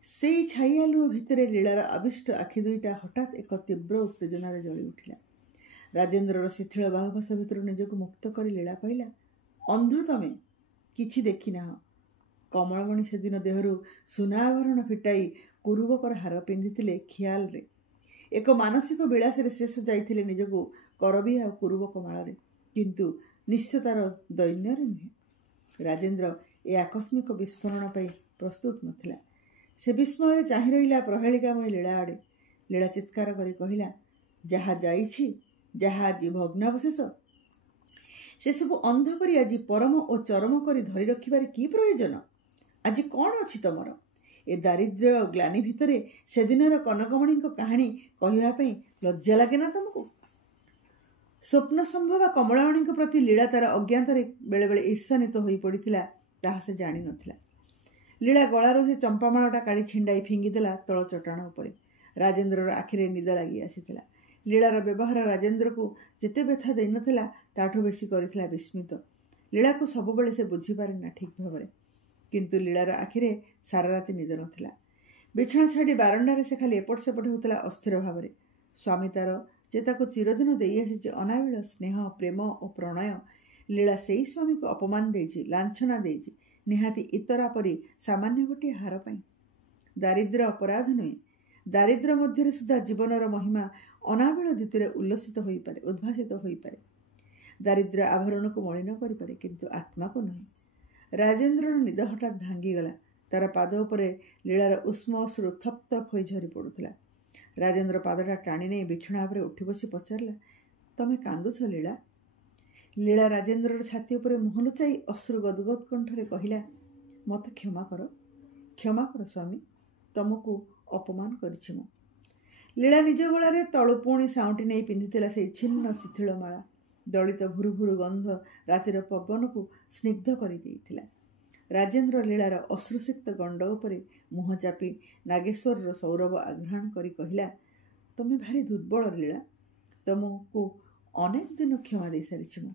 ସେଇ ଛାଇଆ ଲୁହ ଭିତରେ ଲୀଳାର ଆବିଷ୍ଟ ଆଖି ଦୁଇଟା ହଠାତ୍ ଏକ ତୀବ୍ର ଉତ୍ତେଜନାରେ ଜଳି ଉଠିଲା। ରାଜେନ୍ଦ୍ରର ଶିଥିଳ ବାହୁପାଶ ଭିତରୁ ନିଜକୁ ମୁକ୍ତ କରି ଲୀଳା କହିଲା, ଅନ୍ଧ ତମେ, କିଛି ଦେଖିନାହ। କମଳମଣି ସେଦିନ ଦେହରୁ ସୁନା ଆଭରଣ ଫିଟାଇ କୁରୁବକର ହାର ପିନ୍ଧିଥିଲେ ଖିଆଲରେ। ଏକ ମାନସିକ ବିଳାସରେ ଶେଷ ଯାଇଥିଲେ ନିଜକୁ କରବୀ ଆଉ କୁରୁବକ ମାଳରେ, କିନ୍ତୁ ନିଶ୍ଚୟ ତାର ଦୈନ୍ୟରେ ନୁହେଁ। ରାଜେନ୍ଦ୍ର ଏ ଆକସ୍ମିକ ବିସ୍ଫୋରଣ ପାଇଁ ପ୍ରସ୍ତୁତ ନଥିଲା। ସେ ବିସ୍ମୟରେ ଚାହିଁ ରହିଲା ପ୍ରହେଳିକାମୟୀ ଲୀଳା ଆଡ଼େ। ଲୀଳା ଚିତ୍କାର କରି କହିଲା, ଯାହା ଯାଇଛି, ଯାହା ଆଜି ଭଗ୍ନାବଶେଷ, ସେସବୁ ଅନ୍ଧ କରି ଆଜି ପରମ ଓ ଚରମ କରି ଧରି ରଖିବାରେ କି ପ୍ରୟୋଜନ? ଆଜି କ'ଣ ଅଛି ତମର? ଏ ଦାରିଦ୍ର୍ୟ ଓ ଗ୍ଲାନି ଭିତରେ ସେଦିନର କନକମଣିଙ୍କ କାହାଣୀ କହିବା ପାଇଁ ଲଜ୍ଜା ଲାଗେ ନା ତମକୁ? ସ୍ୱପ୍ନ ସମ୍ଭବା କମଳାମଣିଙ୍କ ପ୍ରତି ଲୀଳା ତାର ଅଜ୍ଞାତରେ ବେଳେବେଳେ ଈର୍ଷାନ୍ୱିତ ହୋଇ ପଡ଼ିଥିଲା, ତାହା ସେ ଜାଣିନଥିଲା। ଲୀଳା ଗଳାରୁ ସେ ଚମ୍ପାମାଳଟା କାଢ଼ି ଛିଣ୍ଡାଇ ଫିଙ୍ଗିଦେଲା ତଳ ଚଟାଣ ଉପରେ। ରାଜେନ୍ଦ୍ରର ଆଖିରେ ନିଦ ଲାଗି ଆସିଥିଲା। ଲୀଳାର ବ୍ୟବହାର ରାଜେନ୍ଦ୍ରକୁ ଯେତେ ବ୍ୟଥା ଦେଇନଥିଲା, ତାଠୁ ବେଶୀ କରିଥିଲା ବିସ୍ମିତ। ଲୀଳାକୁ ସବୁବେଳେ ସେ ବୁଝିପାରେନା ଠିକ୍ ଭାବରେ, କିନ୍ତୁ ଲୀଳାର ଆଖିରେ ସାରା ରାତି ନିଦ ନଥିଲା। ବିଛଣା ଛାଡ଼ି ବାରଣ୍ଡାରେ ସେ ଖାଲି ଏପଟ ସେପଟ ହେଉଥିଲା ଅସ୍ଥିର ଭାବରେ। ସ୍ୱାମୀ ତାର ଯେ ତାକୁ ଚିରଦିନ ଦେଇ ଆସିଛି ଅନାବିଳ ସ୍ନେହ, ପ୍ରେମ ଓ ପ୍ରଣୟ, ଲୀଳା ସେଇ ସ୍ୱାମୀକୁ ଅପମାନ ଦେଇଛି, ଲାଞ୍ଛନା ଦେଇଛି, ନିହାତି ଇତରା ପରି ସାମାନ୍ୟ ଗୋଟିଏ ହାର ପାଇଁ। ଦାରିଦ୍ର୍ୟ ଅପରାଧ ନୁହେଁ। ଦାରିଦ୍ର୍ୟ ମଧ୍ୟରେ ସୁଦ୍ଧା ଜୀବନର ମହିମା ଅନାବିଳ ଦ୍ୟୁତିରେ ଉଲ୍ଲସିତ ହୋଇପାରେ, ଉଦ୍ଭାସିତ ହୋଇପାରେ। ଦାରିଦ୍ର୍ୟ ଆଭରଣକୁ ମଳିନ କରିପାରେ, କିନ୍ତୁ ଆତ୍ମାକୁ ନୁହେଁ। ରାଜେନ୍ଦ୍ରର ନିଦ ହଠାତ୍ ଭାଙ୍ଗିଗଲା। ତାର ପାଦ ଉପରେ ଲୀଳାର ଉଷ୍ମ ଅଶ୍ରୁ ଥପ୍ ଥପ୍ ହୋଇ ଝରି ପଡ଼ୁଥିଲା। ରାଜେନ୍ଦ୍ର ପାଦଟା ଟାଣି ନେଇ ବିଛଣା ଉପରେ ଉଠି ବସି ପଚାରିଲା, ତମେ କାନ୍ଦୁଛ ଲୀଳା? ଲୀଳା ରାଜେନ୍ଦ୍ରର ଛାତି ଉପରେ ମୁହଁ ଲୁଚାଇ ଅଶ୍ରୁ ଗଦଗଦ କଣ୍ଠରେ କହିଲା, ମୋତେ କ୍ଷମା କର, କ୍ଷମା କର ସ୍ୱାମୀ, ତମକୁ ଅପମାନ କରିଛି ମୁଁ। ଲୀଳା ନିଜ ଗଳାରେ ତଳୁ ପୁଣି ସାଉଁଟି ନେଇ ପିନ୍ଧିଥିଲା ସେଇ ଛିନ୍ନ ଶିଥିଳ ମାଳା। ଦଳିତ ଭୁରୁଭୁରୁ ଗନ୍ଧ ରାତିର ପବନକୁ ସ୍ନିଗ୍ଧ କରିଦେଇଥିଲା। ରାଜେନ୍ଦ୍ର ଲୀଳାର ଅଶ୍ରୁସିକ୍ତ ଗଣ୍ଡ ଉପରେ ମୁହଁ ଚାପି ନାଗେଶ୍ୱରର ସୌରଭ ଆଘ୍ରାଣ କରି କହିଲା, ତମେ ଭାରି ଦୁର୍ବଳ ଲୀଳା, ତମକୁ ଅନେକ ଦିନ କ୍ଷମା ଦେଇସାରିଛି ମୁଁ।